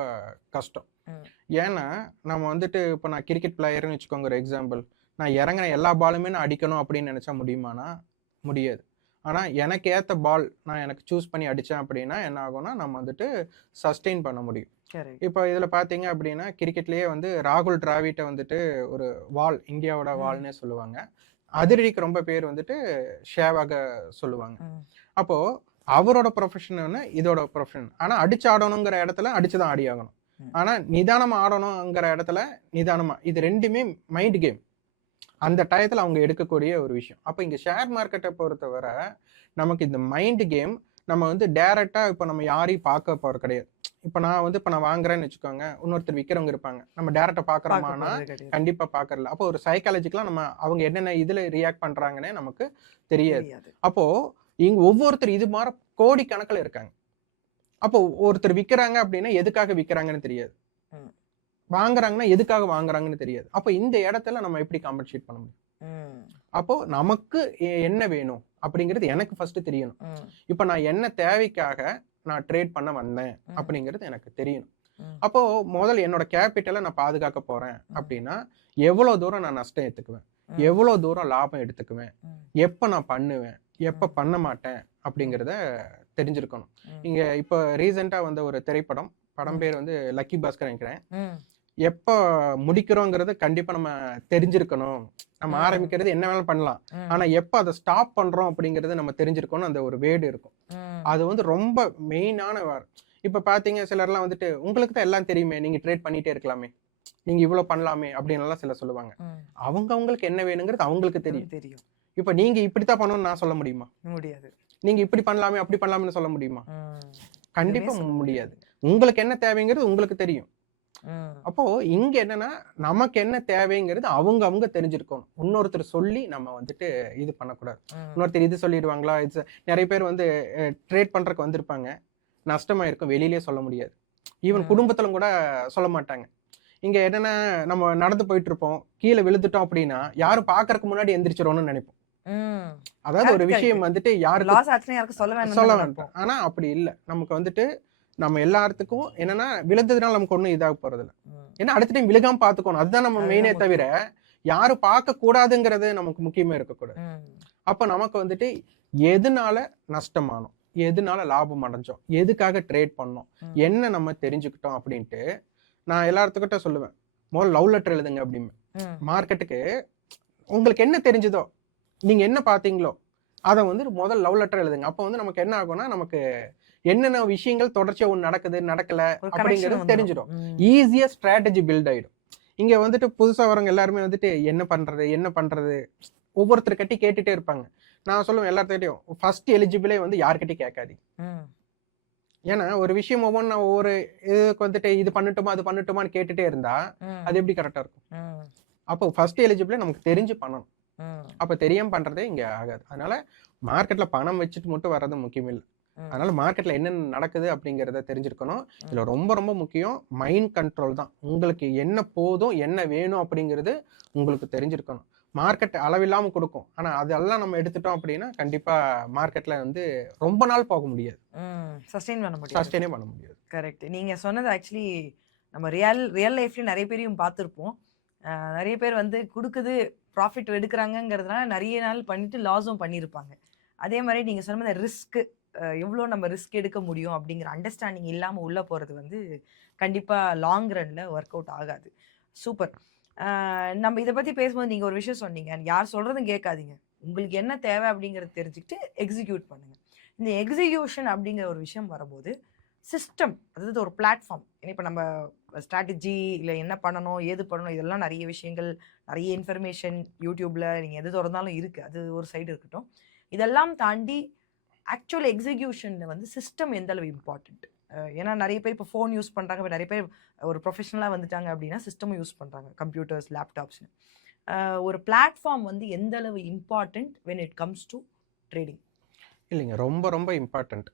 கஷ்டம். ம், ஏன்னா, நம்ம வந்துட்டு இப்ப நான் கிரிக்கெட் பிளேயர்ன்னு வச்சுக்கோங்க ஒரு எக்ஸாம்பிள். நான் இறங்குன எல்லா பாலுமே நான் அடிக்கணும் அப்படின்னு நெனச்சா முடியுமானா? முடியாது. ஆனா எனக்கு ஏத்த பால் நான் எனக்கு சூஸ் பண்ணி அடிச்சேன் அப்படின்னா என்ன ஆகும்னா, நம்ம வந்துட்டு சஸ்டெயின் பண்ண முடியும். கரெக்ட். இப்போ இதுல பார்த்தீங்க அப்படின்னா, கிரிக்கெட்லயே வந்து ராகுல் டிராவிட்ட வந்துட்டு ஒரு வால், இந்தியாவோட ம், வால்ன்னே சொல்லுவாங்க. அதிரடிக்கு ரொம்ப பேர் வந்துட்டு ஷேவாக சொல்லுவாங்க. ம், அப்போ அவரோட ப்ரொஃபஷன் ஒண்ணு, இதோட ப்ரொஃபஷன். ஆனா அடிச்சு ஆடணுங்கிற இடத்துல அடிச்சு தான் ஆடியாகணும். ம், ஆனா நிதானமா ஆடணுங்கிற இடத்துல நிதானமா. இது 2மே மைண்ட் கேம். அந்த டயத்துல அவங்க எடுக்கக்கூடிய ஒரு விஷயம். அப்ப இங்க ஷேர் மார்க்கெட்ட பொறுத்தவரை, நமக்கு இந்த மைண்ட் கேம் நம்ம வந்து டைரக்ட்டா இப்ப நம்ம யாரையும் பார்க்க போறது கிடையாது. இப்ப நான் வாங்குறேன்னு வச்சுக்கோங்க. இன்னொருத்தர் விக்கிறவங்க இருப்பாங்க. நம்ம டைரக்ட்டா பார்க்க பார்க்குறோமான்னா, போறது கிடையாது. கண்டிப்பா பார்க்கறதில்ல. அப்போ ஒரு சைக்காலஜிக்கலா நம்ம அவங்க என்னென்ன இதுல ரியாக்ட் பண்றாங்கன்னே நமக்கு தெரியாது. தெரியாது. அப்போ இங்க ஒவ்வொருத்தர் இது மார கோடிக்கணக்குல இருக்காங்க. அப்போ ஒருத்தர் விக்கிறாங்க அப்படின்னா, எதுக்காக விக்கிறாங்கன்னு தெரியாது. ம், வாங்குறாங்கன்னா, எதுக்காக வாங்குறாங்கன்னு தெரியாது. அப்போ இந்த இடத்துல நம்ம எப்படி காம்பன்சேட் பண்ண முடியும்? ம், அப்போ நமக்கு என்ன வேணும்? அப்படிங்கிறது எனக்கு ஃபர்ஸ்ட் தெரியணும். ம், இப்ப நான் என்ன தேவைக்காக நான் ட்ரேட் பண்ண வந்தேன் ம், அப்படிங்கிறது எனக்கு தெரியணும். ம், அப்போ முதல்ல என்னோட கேபிட்டல நான் பாதுகாக்க போறேன் ம், அப்படின்னா, எவ்வளோ தூரம் நான் நஷ்டம் ஏத்துக்குவேன்? ம், எவ்வளோ தூரம் லாபம் எடுத்துக்குவேன்? ம், எப்ப நான் பண்ணுவேன்? எப்ப ம், பண்ண மாட்டேன்? அப்படிங்கிறத தெரிஞ்சிருக்கணும். ம், இங்க இப்ப ரீசென்ட்டா வந்த ஒரு திரைப்படம். படம் ம், பேர் வந்து லக்கி பாஸ்கர் நினைக்கிறேன். ம், எப்ப முடிக்கிறோங்கிறது கண்டிப்பா நம்ம தெரிஞ்சிருக்கணும். நம்ம ம், ஆரம்பிக்கிறது என்ன வேணாலும் பண்ணலாம். ம், ஆனா எப்ப அத ஸ்டாப் பண்றோம் அப்படிங்கிறது நம்ம தெரிஞ்சிருக்கணும். அந்த ஒரு வேர்டு இருக்கும். ம், அது வந்து ரொம்ப மெயினான இப்ப பார்த்தீங்க சிலர்லாம் வந்துட்டு, "உங்களுக்கு தான் எல்லாம் தெரியுமே. நீங்க ட்ரேட் பண்ணிட்டே இருக்கலாமே. நீங்க இவ்ளோ பண்ணலாமே." அப்படின்னுலாம் சிலர் சொல்லுவாங்க. ம். அவங்களுக்கு என்ன வேணுங்கிறது அவங்களுக்கு தெரியும். தெரியும். இப்ப நீங்க இப்படித்தான் பண்ணணும்னு நான் சொல்ல முடியுமா? முடியாது. நீங்க இப்படி பண்ணலாமே, அப்படி பண்ணலாம்னு சொல்ல முடியுமா? ம். எதுவுமே கண்டிப்பா சொல்ல முடியாது. முடியாது. உங்களுக்கு என்ன தேவைங்கிறது உங்களுக்கு தெரியும். ம், அப்போ இங்க என்னன்னா, நமக்கு என்ன தேவைங்கிறது அவங்க தெரிஞ்சிருக்கணும். இன்னொருத்தர் சொல்லி நம்ம வந்துட்டு இது பண்ணக்கூடாது. ம், இன்னொருத்தர் இது சொல்லிடுவாங்களா? நெறைய பேர் வந்து ட்ரேட் பண்றதுக்கு வந்திருப்பாங்க. நஷ்டமாயிருக்கும். வெளியிலயே சொல்ல முடியாது. ஈவன் ம், குடும்பத்திலும் கூட சொல்ல மாட்டாங்க. இங்க என்னன்னா, நம்ம நடந்து போயிட்டுருப்போம். கீழ விழுந்துட்டோம் அப்படின்னா, யாரும் பார்க்கறக்கு முன்னாடி எந்திரிச்சிரோம்னு நெனைப்போம். ம். அதாவது ஒரு கரெக்ட், விஷயம் கரெக்ட். வந்துட்டு யாருக்கு லாஸ் ஆச்சுன்னா யாருக்கும் சொல்ல வேண்டாம்னு சொல்ல தான் வேண்டாம். நெனைப்போம். ஆனா அப்படி இல்ல. நமக்கு வந்துட்டு நம்ம எல்லாத்துக்கும் என்னன்னா, விழுந்ததுனால நமக்கு ஒண்ணும் இதாக போறதில்ல. ம். ஏன்னா அடுத்த டைம் விழுகாம பார்த்துக்கணும். அதுதான் நம்ம மெயினே அதுதான் தவிர, முக்கியம். யாரும் பார்க்கக்கூடாதுங்கிறது நமக்கு முக்கியமே இருக்கக்கூடாது. ம், அப்ப நமக்கு வந்துட்டு எதுனால நஷ்டமானோம்? எதுனால லாபம் அடைஞ்சோம்? எதுக்காக ட்ரேட் பண்ணோம்? ம், என்ன நம்ம தெரிஞ்சுக்கிட்டோம் அப்படின்ட்டு, நான் எல்லாத்துக்கிட்ட சொல்லுவேன். முதல்ல லவ் லெட்டர் எழுதுங்க அப்படிம்பேன். ம், மார்க்கெட்டுக்கு உங்களுக்கு என்ன தெரிஞ்சதோ, நீங்க என்ன பார்த்தீங்களோ, அத வந்து முதல் லவ் லெட்டர் எழுதுங்க. அப்ப வந்து நமக்கு என்ன ஆகும்னா, நமக்கு என்னென்ன விஷயங்கள் தொடர்ச்சியா ஒண்ணு நடக்குது, நடக்கல ஒரு கனெக்ஷன் அப்படிங்கிறது வந்துரும். தெரிஞ்சிடும். ம், ஈஸியா ஸ்ட்ராட்டஜி பில்ட் ஆயிடும். இங்க வந்துட்டு புதுசா வரவங்க எல்லாருமே வந்துட்டு என்ன பண்றது? என்ன பண்றது? ஒவ்வொருத்தர் கிட்டயும் கேட்டுட்டே இருப்பாங்க. நான் சொல்லுவேன் எல்லார்த்துக்கிட்டயும், ஃபர்ஸ்ட் எலிஜிபிளே வந்து யார்கிட்டயும் கேட்காதீங்க. ம், ஏன்னா, ஒரு விஷயம் ஒவ்வொரு இதுக்கு வந்துட்டு இது பண்ணட்டுமா, அது பண்ணட்டுமான்னு கேட்டுட்டே இருந்தா, ம், அது எப்படி கரெக்ட்டா இருக்கும்? ம், அப்போ ஃபர்ஸ்ட் எலிஜிபிளே நமக்கு தெரிஞ்சு பண்ணணும். ம், அப்ப தெரியாம பண்றதே இங்க ஆகாது. அதனால மார்க்கெட்ல பணம் வச்சுட்டு மட்டும் வர்றது முக்கியம் இல்ல. ம், அதனால மார்க்கெட்ல என்னென்ன நடக்குது அப்படிங்கிறத தெரிஞ்சிருக்கணும். இதுல ம், ரொம்ப ரொம்ப முக்கியம் மைண்ட் கண்ட்ரோல் தான். உங்களுக்கு என்ன போதும், என்ன வேணும் அப்படிங்கிறது உங்களுக்கு தெரிஞ்சிருக்கணும். மார்க்கெட் அளவில்லாம குடுக்கும். ஆனா அதெல்லாம் நம்ம எடுத்துட்டோம் அப்படின்னா, கண்டிப்பா மார்க்கெட்ல வந்து ரொம்ப நாள் போக முடியாது. ம். சஸ்டெயின் பண்ண முடியாது. சஸ்டெயினே பண்ண முடியாது. கரெக்ட். நீங்க சொன்னது ஆக்சுவலி நம்ம ரியல் லைஃப்லயும் நெறைய பேரையும் பார்த்திருப்போம். நெறைய பேர் வந்து குடுக்குது, ப்ராஃபிட் எடுக்குறாங்கங்கிறதுனால நெறைய நாள் பண்ணிட்டு லாஸும் பண்ணியிருப்பாங்க. அதே மாரி நீங்க சொன்ன மாரி ரிஸ்க் எவ்ளோ நம்ம ரிஸ்க் எடுக்க முடியும் அப்படிங்கிற அண்டர்ஸ்டாண்டிங் இல்லாம உள்ள போறது வந்து கண்டிப்பா லாங் ரன்ல ஒர்க் அவுட் ஆகாது. சூப்பர். நம்ம இத பத்தி பேசும்போது நீங்க ஒரு விஷயம் சொன்னீங்க. யார் சொல்றதும் கேட்காதீங்க. உங்களுக்கு என்ன தேவை அப்படிங்கிறத தெரிஞ்சுக்கிட்டு எக்ஸிக்யூட் பண்ணுங்க. இந்த எக்ஸிகியூஷன் அப்படிங்கிற ஒரு விஷயம் வரும்போது, சிஸ்டம் அதாவது ஒரு பிளாட்ஃபார்ம். இப்ப நம்ம ஸ்ட்ராட்டஜி இல்ல என்ன பண்ணணும், ஏது பண்ணணும் இதெல்லாம் நெறைய விஷயங்கள், நெறைய இன்ஃபர்மேஷன் YouTubeல நீங்க எது தொறந்தாலும் இருக்கு. அது ஒரு சைடு இருக்கட்டும். இதெல்லாம் தாண்டி ஆக்சுவல் எக்ஸிகியூஷன்ல வந்து சிஸ்டம் எந்த அளவு இம்பார்ட்டன்ட். ஏன்னா நெறைய பேர் இப்போ ஃபோன் யூஸ் பண்றாங்க. இப்ப நெறைய பேர் ஒரு ப்ரொஃபஷனலா வந்துட்டாங்க அப்படின்னா, சிஸ்டமும் யூஸ் பண்றாங்க. கம்ப்யூட்டர்ஸ், லேப்டாப்ஸ்ன்னு. ஒரு பிளாட்ஃபார்ம் வந்து எந்த அளவு important when it comes to trading? இல்லைங்க. ரொம்ப ரொம்ப இம்பார்ட்டன்ட்.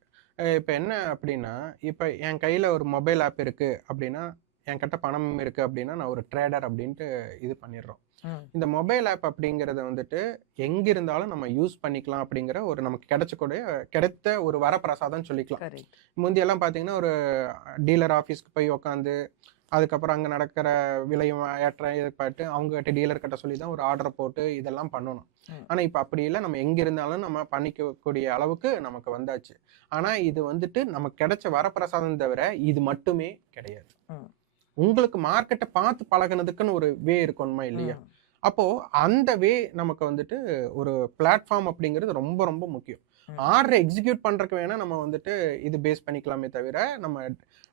இப்ப என்ன அப்படின்னா, இப்ப என் கையில ஒரு மொபைல் ஆப் இருக்கு அப்படின்னா, என்கிட்ட பணம் இருக்கு அப்படின்னா, நான் ஒரு ட்ரேடர் அப்படின்ட்டு இது பண்ணிடுறோம். ம். இந்த மொபைல் ஆப் அப்படிங்கிறத வந்துட்டு எங்க இருந்தாலும் நம்ம யூஸ் பண்ணிக்கலாம் அப்படிங்கிற ஒரு நமக்கு கிடைத்த ஒரு வரப்பிரசாதம்னு சொல்லிக்கலாம். கரெக்ட். முந்தியெல்லாம் பார்த்தீங்கன்னா, ஒரு டீலர் ஆஃபீஸ்க்கு போய் உட்காந்து, அதுக்கப்புறம் அங்க நடக்கிற விலையும் ஏற்ற இறக்கப்பாட்டு அவங்ககிட்ட டீலர் கிட்ட சொல்லி தான் ஒரு ஆர்டர் போட்டு இதெல்லாம் பண்ணணும். ம். ஆனா, இப்ப அப்படி இல்ல. நம்ம எங்க இருந்தாலும் நம்ம பண்ணிக்கக்கூடிய அளவுக்கு நமக்கு வந்தாச்சு. ஆனா, இது வந்துட்டு நமக்கு கிடைச்ச வரப்பிரசாதம் தவிர, இது மட்டுமே கிடையாது. ம். உங்களுக்கு மார்க்கெட்ட பார்த்து பழகுனதுக்குன்னு ஒரு வே இருக்கணுமா இல்லையா? ம். அப்போ அந்த வே நமக்கு வந்துட்டு ஒரு பிளாட்ஃபார்ம் அப்படிங்கிறது ரொம்ப ரொம்ப முக்கியம். ம். ஆர்டர் எக்ஸிக்யூட் பண்றதுக்கு வேணா நம்ம வந்துட்டு இது பேஸ் பண்ணிக்கலாமே தவிர,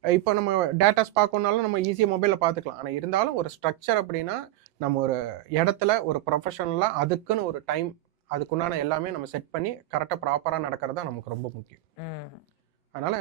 இப்போ நம்ம டேட்டாஸ் பார்க்கணும்னாலும் நம்ம ஈஸியா மொபைல்ல பார்த்துக்கலாம். ஆனா இருந்தாலும் ஒரு ஸ்ட்ரக்சர் அப்படின்னா, நம்ம ஒரு இடத்துல ஒரு ப்ரொஃபஷனலா அதுக்குன்னு ஒரு டைம், அதுக்குண்டான எல்லாமே நம்ம செட் பண்ணி கரெக்ட்டா ப்ராப்பரா நடக்கிறது தான் நமக்கு ரொம்ப முக்கியம். ம். அதனால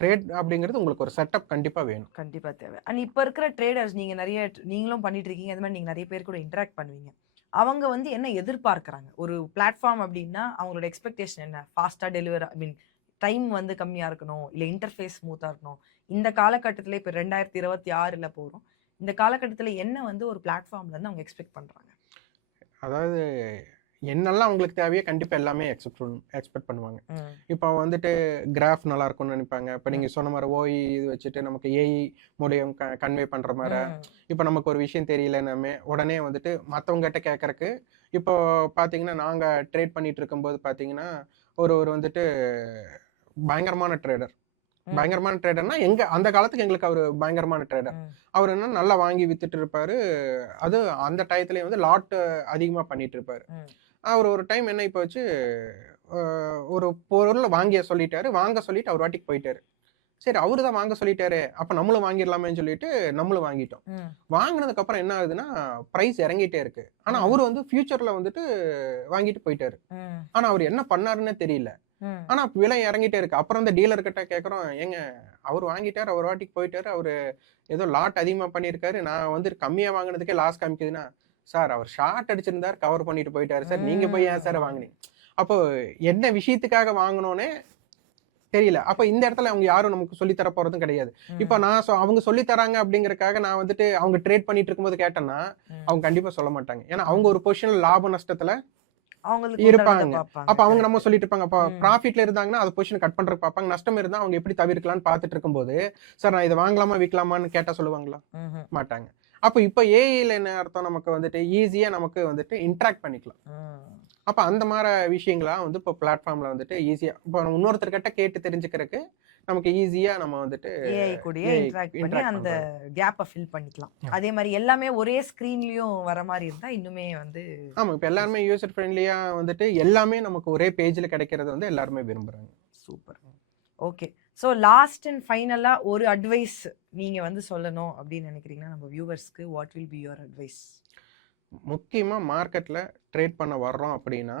ட்ரேட் அப்படிங்கிறது உங்களுக்கு ஒரு செட்டப் கண்டிப்பா வேணும். கண்டிப்பா தேவை. அண்ட் இப்ப இருக்கிற ட்ரேடர்ஸ் நீங்க நெறைய நீங்களும் பண்ணிட்டு இருக்கீங்க. அது மாரி நீங்க நெறைய பேர் கூட இன்டராக்ட் பண்ணுவீங்க. அவங்க வந்து என்ன எதிர்பார்க்குறாங்க? ஒரு பிளாட்ஃபார்ம் அப்டின்னா, அவங்களோட எக்ஸ்பெக்டேஷன் என்ன? ஃபாஸ்ட்டா டெலிவர் ஐ மீன் டைம் வந்து கம்மியா இருக்கணும். இல்ல இன்டர்ஃபேஸ் ஸ்மூத்தா இருக்கணும். இந்த காலகட்டத்தில இப்ப 2026ல போறோம். இந்த காலகட்டத்தில என்ன வந்து ஒரு பிளாட்ஃபார்ம்ல இருந்து அவங்க எக்ஸ்பெக்ட் பண்றாங்க? அதாவது என்னெல்லாம் அவங்களுக்கு தேவையோ கண்டிப்பா எல்லாமே எக்ஸ்பெக்ட் பண்ணுவாங்க. ம். இப்போ வந்துட்டு கிராஃப் நல்லா இருக்கும்னு நினைப்பாங்க. இப்ப நீங்க ம். சொன்ன மாரி ஓஇ இது வச்சுட்டு நமக்கு ஏஐ மூலியம் கன்வே பண்ற மார, ம். இப்ப நமக்கு ஒரு விஷயம் தெரியலனாமே உடனே வந்துட்டு மத்தவங்ககிட்ட கேட்கறக்கு, இப்போ பார்த்தீங்கன்னா, நாங்க ட்ரேட் பண்ணிட்டு இருக்கும்போது பார்த்தீங்கன்னா, ஒருவர் வந்துட்டு பயங்கரமான ட்ரேடர். ம். பயங்கரமான ட்ரேடர்னா அந்த காலத்துக்கு எங்களுக்கு அவரு பயங்கரமான ட்ரேடர். ம். அவரு என்ன நல்லா வாங்கி வித்துட்டு இருப்பாரு. அது அந்த டயத்திலேயே வந்து லாட் அதிகமா பண்ணிட்டு இருப்பாரு. ம். அவரு ஒரு டைம் என்ன ஆயி போச்சு, அ ஒரு பொருள சொல்லிட்டாரு. வாங்க சொல்லிட்டு அவர் பாட்டுக்கு போயிட்டாரு. சரி அவரு தான் வாங்க சொல்லிட்டாரே, அப்ப நம்மளும் வாங்கிடலாமேன்னு சொல்லிட்டு நம்மளும் வாங்கிட்டோம். ம். வாங்குனதுக்கு அப்புறம் என்ன ஆகுதுன்னா, பிரைஸ் இறங்கிட்டே இருக்கு. ஆனா ம். அவரு வந்து ஃபியூச்சர்ல வந்துட்டு வாங்கிட்டு போயிட்டாரு. ம். ஆனா அவரு என்ன பண்ணாருன்னே தெரியல. ம். ஆனா விலை இறங்கிட்டே இருக்கு. அப்புறம் அந்த டீலர் கிட்ட கேட்கிறோம், "ஏங்க அவரு வாங்கிட்டாரு, அவர் பாட்டுக்கு போயிட்டாரு. அவரு ஏதோ லாட் அதிகமா பண்ணியிருக்காரு. நான் வந்து கம்மியா வாங்குனதுக்கே லாஸ் காமிக்குதுன்னா, சார் அவர் ஷார்ட் அடிச்சிருந்தாரு, கவர் பண்ணிட்டு போயிட்டாரு சார். நீங்க போய் ஏன் சார் ம். வாங்குனீங்க?" அப்போ என்ன விஷயத்துக்காக வாங்குனோன்னே தெரியல. அப்ப இந்த இடத்துல அவங்க யாரும் நமக்கு சொல்லி தர போறதும் கிடையாது. இப்ப ம். அவங்க சொல்லி தராங்க அப்படிங்கிறதுக்காக நான் வந்துட்டு அவங்க ட்ரேட் பண்ணிட்டு இருக்கும்போது கேட்டேன்னா, ம். அவங்க கண்டிப்பா சொல்ல மாட்டாங்க. ஏன்னா அவங்க ம். ஒரு பொசிஷன்ல லாப நஷ்டத்துல அவங்களுக்கு உண்டானத இருப்பாங்க. பார்ப்பாங்க. அப்ப அவங்க நம்ம கரெக்ட். சொல்லிட்டு இருப்பாங்க. அப்ப ம். ப்ராஃபிட்ல இருந்தாங்கன்னா, அத பொசிஷன கட் பண்றதுக்கு பார்ப்பாங்க. நஷ்டம் இருந்தா அவங்க எப்படி தவிர்க்கலாம்ன்னு பார்த்துட்டு இருக்கும்போது, சார் நான் இத வாங்கலாமா, விக்கலாமான்னு கேட்டா சொல்லுவாங்களா? ம்ஹ்ம். மாட்டாங்க. அப்ப இப்ப ஏஐல என்ன அர்த்தம் நமக்கு வந்துட்டு ஈஸியா நமக்கு வந்துட்டு இன்டராக்ட் பண்ணிக்கலாம். ம். அப்ப அந்த மார விஷயங்கள்லாம் வந்து இப்ப பிளாட்ஃபார்ம்ல வந்துட்டு ஈஸியா இப்ப இன்னொருத்தர்கிட்ட கேட்டு தெரிஞ்சுக்கிறதுக்கு நமக்கு ஈஸியா நம்ம வந்துட்டு ஏஐ கூடயே ஏஐ இன்டராக்ட் பண்ணி இன்டராக்ட் அந்த பண்றது. கேப்ப ஃபில் பண்ணிக்கலாம். ஆமா. அதே மாரி எல்லாமே ஒரே ஸ்க்ரீன்லயும் வர மாரி இருந்தா இன்னுமே வந்து ஆமா. இப்ப எல்லாருமே யூசர் ஃப்ரெண்ட்லியா வந்துட்டு எல்லாமே நமக்கு ஒரே பேஜ்ல கிடைக்கிறத வந்து எல்லாருமே விரும்புறாங்க. Super. Okay. So last and ஃபைனலா ஒரு அட்வைஸ் நீங்க வந்து சொல்லணும் அப்படின்னு நினைக்கிறீங்கன்னா, நம்ம வியூவர்ஸ்க்கு what will be your advice? முக்கியமா மார்க்கெட்ல ட்ரேட் பண்ண வர்றோம் அப்படின்னா,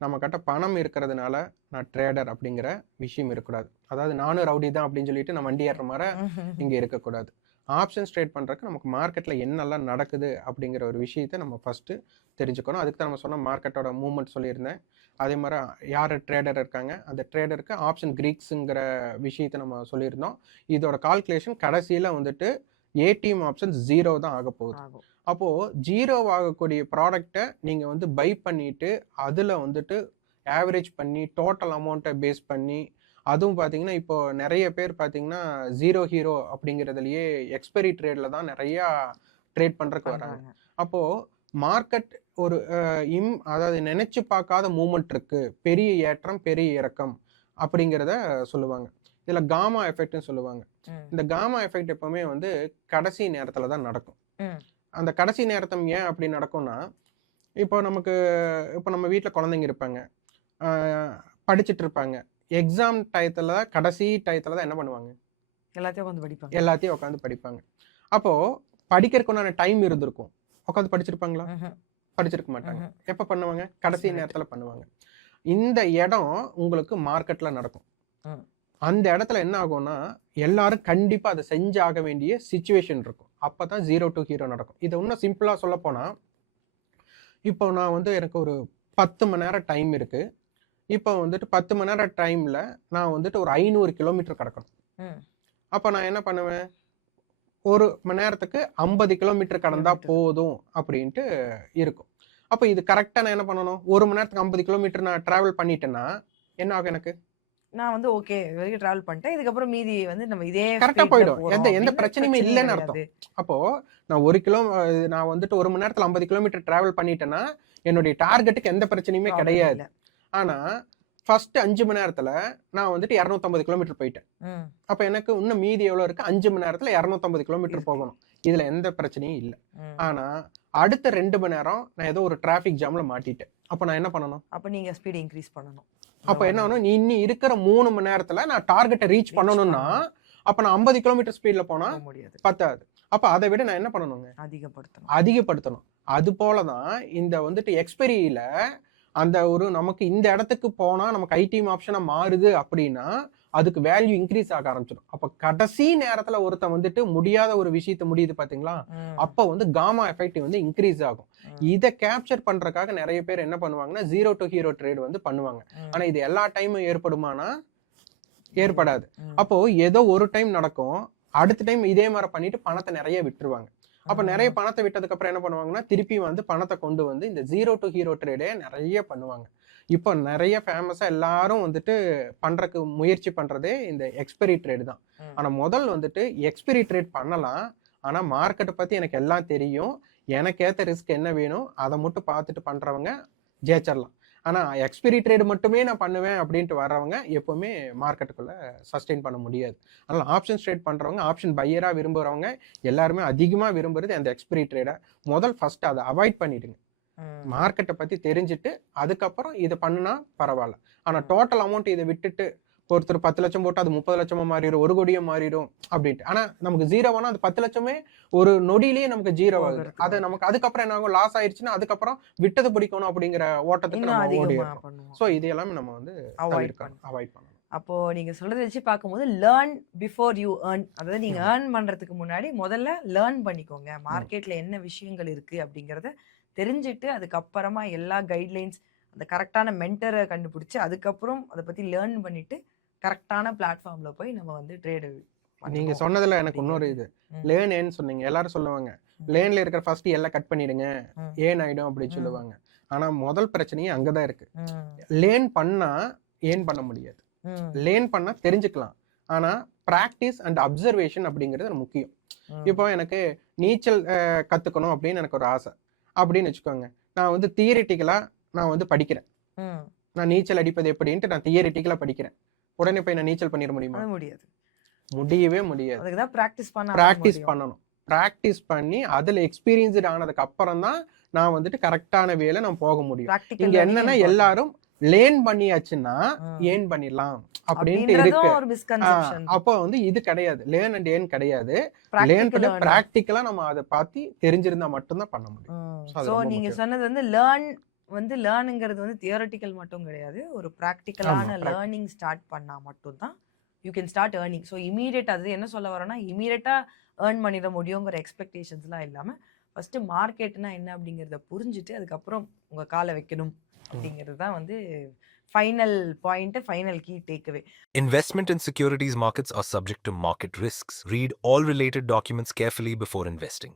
நம்மகிட்ட பணம் இருக்கிறதுனால நான் ட்ரேடர் அப்படிங்கிற விஷயம் இருக்கக்கூடாது. அதாவது நானும் ரவுடி தான் அப்படின்னு சொல்லிட்டு நான் வண்டி ஏறுற மார இங்க இருக்கக்கூடாது. ஆப்ஷன்ஸ் ட்ரேட் பண்றதுக்கு நமக்கு மார்க்கெட்ல என்னெல்லாம் நடக்குது அப்படிங்கிற ஒரு விஷயத்த நம்ம ஃபர்ஸ்ட்டு தெரிஞ்சுக்கணும். அதுக்கு தான் நம்ம சொன்ன மார்க்கெட்டோட மூவ்மெண்ட் சொல்லியிருந்தேன். அதே மாரி யார் ட்ரேடர் இருக்காங்க, அந்த ட்ரேடருக்கு ஆப்ஷன் கிரீக்ஸுங்கிற விஷயத்த நம்ம சொல்லியிருந்தோம். இதோட கால்குலேஷன் கடைசியில வந்துட்டு ஏடிஎம் ஆப்ஷன் 0 தான் ஆகப்போகுது. ஆகும். அப்போ 0 ஆகக்கூடிய ப்ராடக்ட்ட நீங்க வந்து பை பண்ணிட்டு, அதுல வந்துட்டு ஆவரேஜ் பண்ணி, டோட்டல் அமௌண்ட்ட பேஸ் பண்ணி, அதுவும் பார்த்தீங்கன்னா, இப்போ நெறைய பேர் பார்த்தீங்கன்னா, 0 ஹீரோ அப்படிங்கிறதுலயே எக்ஸ்பைரி ட்ரேட்ல தான் நெறையா ட்ரேட் பண்றதுக்கு வராங்க. பண்றாங்க. அப்போ மார்க்கெட் ஒரு அதாவது நெனைச்சு பார்க்காத மூவ்மெண்ட் இருக்கு. பெரிய ஏற்றம், பெரிய இறக்கம் அப்படிங்கிறத சொல்லுவாங்க. இதுல காமா எஃபெக்ட்ன்னு சொல்லுவாங்க. ம். இந்த காமா எஃபெக்ட் எப்பவுமே வந்து கடைசி நேரத்துல தான் நடக்கும். ம். அந்த கடைசி நேரத்தம் ஏன் அப்படி நடக்கும்னா, இப்போ இப்போ நம்ம வீட்ல குழந்தைங்க இருப்பாங்க. ஆ படிச்சுட்டு இருப்பாங்க. எக்ஸாம் கடைசி டயத்துல தான் என்ன பண்ணுவாங்க? எல்லாத்தையும் உட்காந்து படிப்பாங்க. எல்லாத்தையும் உட்காந்து படிப்பாங்க. அப்போ படிக்கிறதுக்கு உண்டான டைம் இருந்திருக்கும். உட்காந்து படிச்சிருப்பாங்களா? ம்ஹ்ம். படிச்சிருக்க மாட்டாங்க. ம்ஹ்ம். எப்ப பண்ணுவாங்க? கடைசி கரெக்ட். நேரத்துல பண்ணுவாங்க. இந்த இடம் உங்களுக்கு மார்க்கெட்ல நடக்கும். ம். அந்த இடத்துல என்ன ஆகும்னா, எல்லாரும் கண்டிப்பா அத செஞ்சாக வேண்டிய சிச்சுவேஷன் இருக்கும். அப்பதான் 0 டூ ஹீரோ நடக்கும். இத இன்னும் சிம்பிளா சொல்லப்போனா, இப்போ நான் வந்து எனக்கு ஒரு 10 மணி நேரம் டைம் இருக்கு. இப்போ வந்துட்டு 10 மணி நேரம் டைம்ல நான் வந்துட்டு ஒரு 500 கிலோமீட்டர் கடக்கணும். ம். அப்ப நான் என்ன பண்ணுவேன்? 1 மணி நேரத்துக்கு 50 கிலோமீட்டர் கடந்தா கிலோமீட்டர். போதும் அப்படின்ட்டு இருக்கும். அப்ப இது கரெக்ட்டா நான் என்ன பண்ணணும்? 1 மணி நேரத்துக்கு 50 கிலோமீட்டர் நான் டிராவல் பண்ணிட்டேன்னா, என்ன ஆகும் எனக்கு? நான் வந்து ஓகே இது வரைக்கும் டிராவல் பண்ணிட்டேன். இதுக்கப்புறம் மீதி வந்து நம்ம இதே கரெக்ட்டா ஸ்பீட்ல போயிடும். போறோம் எந்த அப்படின்னு பிரச்சனையுமே பிரச்சனையே இல்லன்னு அர்த்தம். கிடையாது. அப்போ நான் வந்துட்டு 1 மணி நேரத்துல 50 கிலோமீட்டர் டிராவல் பண்ணிட்டேன்னா, என்னுடைய டார்கெட்டுக்கு எந்த பிரச்சனையுமே ப்ராப்ளம் கிடையாது. இல்ல. ஆனா, ஃபர்ஸ்ட் 5 மணி நேரத்துல நான் வந்துட்டு 250 கிலோமீட்டர் போயிட்டேன். ம். அப்ப எனக்கு இன்னும் மீதி எவ்வளோ இருக்கு? 5 மணி நேரத்துல 250 கிலோமீட்டர் இருக்கு. போகணும். இதுல எந்த பிரச்சனையும் இல்ல. ம். ஆனா, அடுத்த 2 மணி நேரம் நான் ஏதோ ஒரு டிராஃபிக் ஜாம்ல மாட்டிட்டேன். அப்ப நான் என்ன பண்ணணும்? அப்ப நீங்க ஸ்பீட் இன்க்ரீஸ் பண்ணணும். அப்ப என்ன ஆகும்? நீ இன்னி இருக்கிற 3 மணி நேரத்துல நான் டார்கெட்ட ரீச் ரீச் பண்ணணும்னா, பண்ணணும். அப்ப நான் 50 கிலோமீட்டர் ஸ்பீட்ல போனா போக முடியாது. பத்தாது. அப்ப அத விட நான் என்ன பண்ணணுங்க? அதிகப்படுத்தணும். அதிகப்படுத்தணும். அது போல தான் இந்த வந்துட்டு எக்ஸ்பெரியில அந்த ஒரு நமக்கு இந்த இடத்துக்கு போனா நமக்கு ஐடிஎம் ஆப்ஷனா மாறுது அப்படின்னா, அதுக்கு வேல்யூ இன்கிரீஸ் ஆக ஆரம்பிச்சிடும். அப்ப கடைசி நேரத்துல ஒருத்தன் வந்துட்டு முடியாத ஒரு விஷயத்த முடியுது பாத்தீங்களா? ம். அப்ப வந்து காமா எஃபெக்ட் வந்து இன்கிரீஸ் ஆகும். ம். இத கேப்சர் பண்றதுக்காக நிறைய பேர் என்ன பண்ணுவாங்கன்னா, 0 to ஹீரோ ட்ரேட் வந்து பண்ணுவாங்க. ம். ஆனா இது எல்லா டைமும் ஏற்படுமானா? ஏற்படாது. ம். அப்போ ஏதோ ஒரு டைம் நடக்கும். அடுத்த டைம் இதே மாரி பண்ணிட்டு பணத்த நிறைய விட்டுருவாங்க. அப்ப நிறைய பணத்த விட்டதுக்கு அப்புறம் என்ன பண்ணுவாங்கன்னா, திருப்பி வந்து பணத்த கொண்டு வந்து இந்த 0 to ஹீரோ ட்ரேடே நிறைய பண்ணுவாங்க. இப்போ நிறைய ஃபேமஸா எல்லாரும் வந்துட்டு பண்றக்கு முயற்சி பண்றதே இந்த எக்ஸ்பைரி ட்ரேட் தான். ம். ஆனா முதல் வந்துட்டு எக்ஸ்பைரி ட்ரேட் பண்ணலாம். ஆனா மார்க்கெட்ட பத்தி எனக்கு எல்லாம் தெரியும். எனக்கு ஏத்த ரிஸ்க் என்ன வேணும்? அத மட்டும் பார்த்துட்டு பண்றவங்க ஜெயிச்சிரலாம். ஆனா எக்ஸ்பைரி ட்ரேட் மட்டுமே நான் பண்ணுவேன் அப்படின்ட்டு வர்றவங்க எப்பவுமே மார்க்கெட்டுக்குள்ள சஸ்டெயின் பண்ண முடியாது. அதனால ஆப்ஷன்ஸ் ட்ரேட் பண்றவங்க, ஆப்ஷன் பையரா விரும்புறவங்க எல்லாருமே அதிகமா விரும்புறது அந்த எக்ஸ்பைரி ட்ரேட. ஃபர்ஸ்ட் அத அவாய்ட் பண்ணிடுங்க. ம். மார்க்கெட்ட பத்தி தெரிஞ்சுட்டு, அதுக்கப்புறம் இத பண்ணுனா பரவால்ல. ஆனா டோட்டல் அமௌண்ட் இத விட்டுட்டு ஒருத்தர் 10 லட்சம் போட்டு அது 30 லட்சமா மாறிரும், 1 கோடியா மாறிரும் அப்படின்ட்டு. ஆனா நமக்கு 0 ஆனா அது 10 லட்சமே ஒரு நொடியிலேயே நமக்கு 0 ஆகுது. போகிறதுக்கு அது நமக்கு அதுக்கப்புறம் என்ன ஆகும்? லாஸ் ஆயிருச்சுன்னா, அதுக்கப்புறம் விட்டத பிடிக்கணும் அப்படிங்கிற ஓட்டத்துக்கு இன்னும் நம்ம அதிகமா ஓடிறோம். பண்ணுவோம். சோ இது எல்லாமே நம்ம வந்து அவாய்ட் தவிர்க்கணும். பண்ணணும். அவாய்ட் பண்ணணும். அப்போ நீங்க சொல்றத வச்சு பார்க்கும்போது லேர்ன் பிஃபோர் யூ ஏர்ன். அதாவது நீங்க ம். ஏர்ன் பண்றதுக்கு முன்னாடி முதல்ல லேர்ன் பண்ணிக்கோங்க. ம். மார்க்கெட்ல என்ன விஷயங்கள் இருக்கு அப்படிங்கிறத தெரிஞ்சுட்டு, அதுக்கப்புறமா எல்லா கைட்லைன்ஸ் அந்த கரெக்ட்டான மென்டர கண்டுபிடிச்சு, அதுக்கப்புறம் அத பத்தி லேர்ன் பண்ணிட்டு, கரெக்ட்டான பிளாட்ஃபார்ம்ல போய் நம்ம வந்து ட்ரேட் நீங்க பண்ணணும் சொன்னதுல எனக்கு இன்னொரு அப்படிங்கிறது. இது. ம். லேர்ன் ஏர்ன் சொன்னீங்க. எல்லாரும் சொல்லுவாங்க. ம். லேர்ன்ல இருக்கிற ஃபர்ஸ்ட் எல்லாம் கட் பண்ணிடுங்க. ம். ஏர்ன் ஆயிடும் அப்படின்னு ம். சொல்லுவாங்க. ஆனா முதல் பிரச்சனையே அங்க தான் இருக்கு. ம். லேர்ன் பண்ணா ஏர்ன் பண்ண முடியாது. ம். லேர்ன் பண்ணா தெரிஞ்சுக்கலாம். ஆனா பிராக்டிஸ் அண்ட் அப்சர்வேஷன் அப்படிங்கிறது எனக்கு முக்கியம். ம். இப்போ எனக்கு நீச்சல் கத்துக்கணும் அப்படின்னு எனக்கு ஒரு ஆசை. அப்படின்னு வச்சுக்கோங்க. நான் வந்து தியரிட்டிக்கலா நான் வந்து படிக்கிறேன். ம். நான் நீச்சல் அடிப்பது எப்படின்ட்டு நான் தியரிட்டிக்கலா படிக்கிறேன். உடனே போய் நான் நீச்சல் பண்ணிட முடியுமா? அது முடியாது. முடியவே முடியாது. அதுக்கு தான் பிராக்டிஸ் பண்ணா தான் பிராக்டிஸ் முடியும். பண்ணணும். பிராக்டிஸ் பண்ணி அதுல எக்ஸ்பீரியன்ஸ்டு ஆனதுக்கு அப்புறம் தான் நான் வந்துட்டு கரெக்ட்டான வேல நான் போக முடியும். பிராக்டிகல் இங்க லேர்னிங் என்னன்னா இம்பார்ட்டன்ட். எல்லாரும் லேர்ன் பண்ணியாச்சுன்னா ம். ஏர்ன் பண்ணிடலாம் அப்படின்ட்டு அப்படின்றதும் இருக்கு. ஒரு மிஸ்கன்செப்ஷன் தான். அப்போ வந்து இது கிடையாது. லேர்ன் அண்ட் ஏர்ன் கிடையாது. லேர்ன் பிராக்டிகல் பண்ணி லேர்னிங். பிராக்டிகலா நம்ம அத பாத்து தெரிஞ்சிருந்தா மட்டும் தான் பண்ண முடியும். ம். அது சோ ரொம்ப நீங்க முக்கியம். சொன்னது வந்து லேர்ன்ங்கிறது வந்து தியரிட்டிக்கல் மட்டும் கிடையாது. ஒரு ஆமா. பிராக்டிகலான லேர்னிங் ஸ்டார்ட் பண்ணா மட்டும் தான் you can start earning. So immediate அது என்ன சொல்ல வரேன்னா, இம்மீடியட்டா ஏர்ன் பண்ணிட முடியுங்கிற எக்ஸ்பெக்டேஷன்ஸ்லாம் இல்லாம, ஃபர்ஸ்ட் மார்க்கெட்னா என்ன அப்படிங்கிறத புரிஞ்சுட்டு, அதுக்கப்புறம் உங்க கால வைக்கணும் ம். அப்படிங்கிறது தான் வந்து final point, final key takeaway. Investment in securities markets are subject to market risks. Read all related documents carefully before investing.